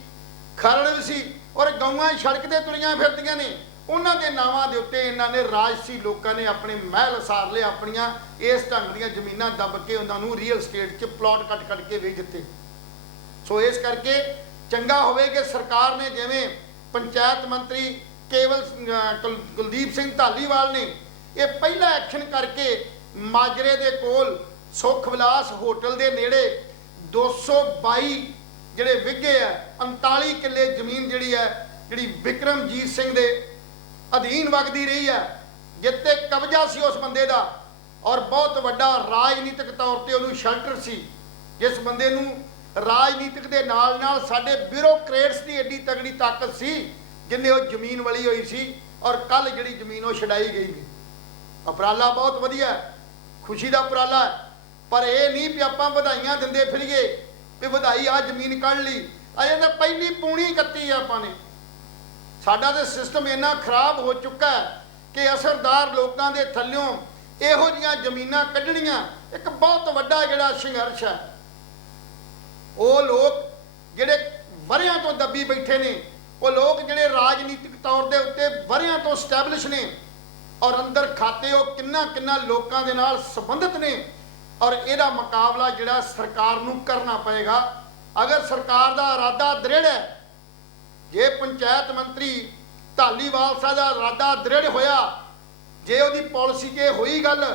ਖਰੜ ਵੀ ਸੀ, ਔਰ ਗਊਆਂ ਸੜਕ ਤੇ ਤੁਰੀਆਂ ਫਿਰਦੀਆਂ ਨੇ। ਉਹਨਾਂ ਦੇ ਨਾਵਾਂ ਦੇ ਉੱਤੇ ਇਹਨਾਂ ਨੇ ਰਾਜਸੀ ਲੋਕਾਂ ਨੇ ਆਪਣੇ ਮਹਿਲ ਸਾਰ ਲਏ, ਆਪਣੀਆਂ ਇਸ ਢੰਗ ਦੀਆਂ ਜ਼ਮੀਨਾਂ ਦੱਬ ਕੇ ਉਹਨਾਂ ਨੂੰ ਰੀਅਲ ਸਟੇਟ 'ਚ ਪਲਾਟ ਕੱਟ ਕੇ ਵੇਚ ਦਿੱਤੇ। ਸੋ ਇਸ ਕਰਕੇ ਚੰਗਾ ਹੋਵੇ ਕਿ ਸਰਕਾਰ ਨੇ, ਜਿਵੇਂ ਪੰਚਾਇਤ ਮੰਤਰੀ ਕੁਲਦੀਪ ਸਿੰਘ ਧਾਲੀਵਾਲ ਨੇ ਇਹ ਪਹਿਲਾ ਐਕਸ਼ਨ ਕਰਕੇ ਮਾਜਰੇ ਦੇ ਕੋਲ ਸੁਖ ਵਿਲਾਸ ਹੋਟਲ ਦੇ ਨੇੜੇ 222 ਜਿਹੜੇ ਵਿਗੇ ਆ, 39 ਕਿੱਲੇ ਜ਼ਮੀਨ ਜਿਹੜੀ ਹੈ, ਜਿਹੜੀ ਵਿਕਰਮਜੀਤ ਸਿੰਘ ਦੇ ਅਧੀਨ ਵਗਦੀ ਰਹੀ ਹੈ, ਜਿੱਤੇ ਕਬਜ਼ਾ ਸੀ ਉਸ ਬੰਦੇ ਦਾ, ਔਰ ਬਹੁਤ ਵੱਡਾ ਰਾਜਨੀਤਿਕ ਤੌਰ ਤੇ ਉਹਨੂੰ ਸ਼ੈਲਟਰ ਸੀ। ਜਿਸ ਬੰਦੇ ਨੂੰ ਰਾਜਨੀਤਿਕ ਦੇ ਨਾਲ ਨਾਲ ਸਾਡੇ ਬਿਊਰੋਕਰੇਟਸ ਦੀ ਐਡੀ ਤਗੜੀ ਤਾਕਤ ਸੀ, ਜਿੰਨੇ ਉਹ ਜ਼ਮੀਨ ਵਲੀ ਹੋਈ ਸੀ, ਔਰ ਕੱਲ ਜਿਹੜੀ ਜ਼ਮੀਨ ਉਹ ਛਡਾਈ ਗਈ। ਉਪਰਾਲਾ ਬਹੁਤ ਵਧੀਆ, ਖੁਸ਼ੀ ਦਾ ਉਪਰਾਲਾ, ਪਰ ਇਹ ਨਹੀਂ ਵੀ ਆਪਾਂ ਵਧਾਈਆਂ ਦਿੰਦੇ ਫਿਰੀਏ ਵੀ ਵਧਾਈ ਆ ਜ਼ਮੀਨ ਕੱਢ ਲਈ। ਅਜੇ ਤਾਂ ਪਹਿਲੀ ਪੂਣੀ ਕੱਤੀ ਆ ਆਪਾਂ ਨੇ। ਸਾਡਾ ਤਾਂ ਸਿਸਟਮ ਇੰਨਾ ਖਰਾਬ ਹੋ ਚੁੱਕਾ ਕਿ ਅਸਰਦਾਰ ਲੋਕਾਂ ਦੇ ਥੱਲਿਓਂ ਇਹੋ ਜਿਹੀਆਂ ਜ਼ਮੀਨਾਂ ਕੱਢਣੀਆਂ ਇੱਕ ਬਹੁਤ ਵੱਡਾ ਜਿਹੜਾ ਸੰਘਰਸ਼ ਹੈ। ਉਹ ਲੋਕ ਜਿਹੜੇ ਵਰ੍ਹਿਆਂ ਤੋਂ ਦੱਬੀ ਬੈਠੇ ਨੇ, ਉਹ ਲੋਕ ਜਿਹੜੇ ਰਾਜਨੀਤਿਕ ਤੌਰ ਦੇ ਉੱਤੇ ਵਰ੍ਹਿਆਂ ਤੋਂ ਸਟੈਬਲਿਸ਼ ਨੇ, ਔਰ ਅੰਦਰ ਖਾਤੇ ਉਹ ਕਿੰਨਾ ਲੋਕਾਂ ਦੇ ਨਾਲ ਸੰਬੰਧਿਤ ਨੇ, ਔਰ ਇਹਦਾ ਮੁਕਾਬਲਾ ਜਿਹੜਾ ਸਰਕਾਰ ਨੂੰ ਕਰਨਾ ਪਏਗਾ। ਅਗਰ ਸਰਕਾਰ ਦਾ ਇਰਾਦਾ ਦ੍ਰਿੜ ਹੈ, ਜੇ ਪੰਚਾਇਤ ਮੰਤਰੀ ਧਾਲੀਵਾਲ ਸਾਹਿਬ ਦਾ ਇਰਾਦਾ ਦ੍ਰਿੜ ਹੋਇਆ, ਜੇ ਉਹਦੀ ਪਾਲਿਸੀ 'ਚ ਹੋਈ ਗੱਲ,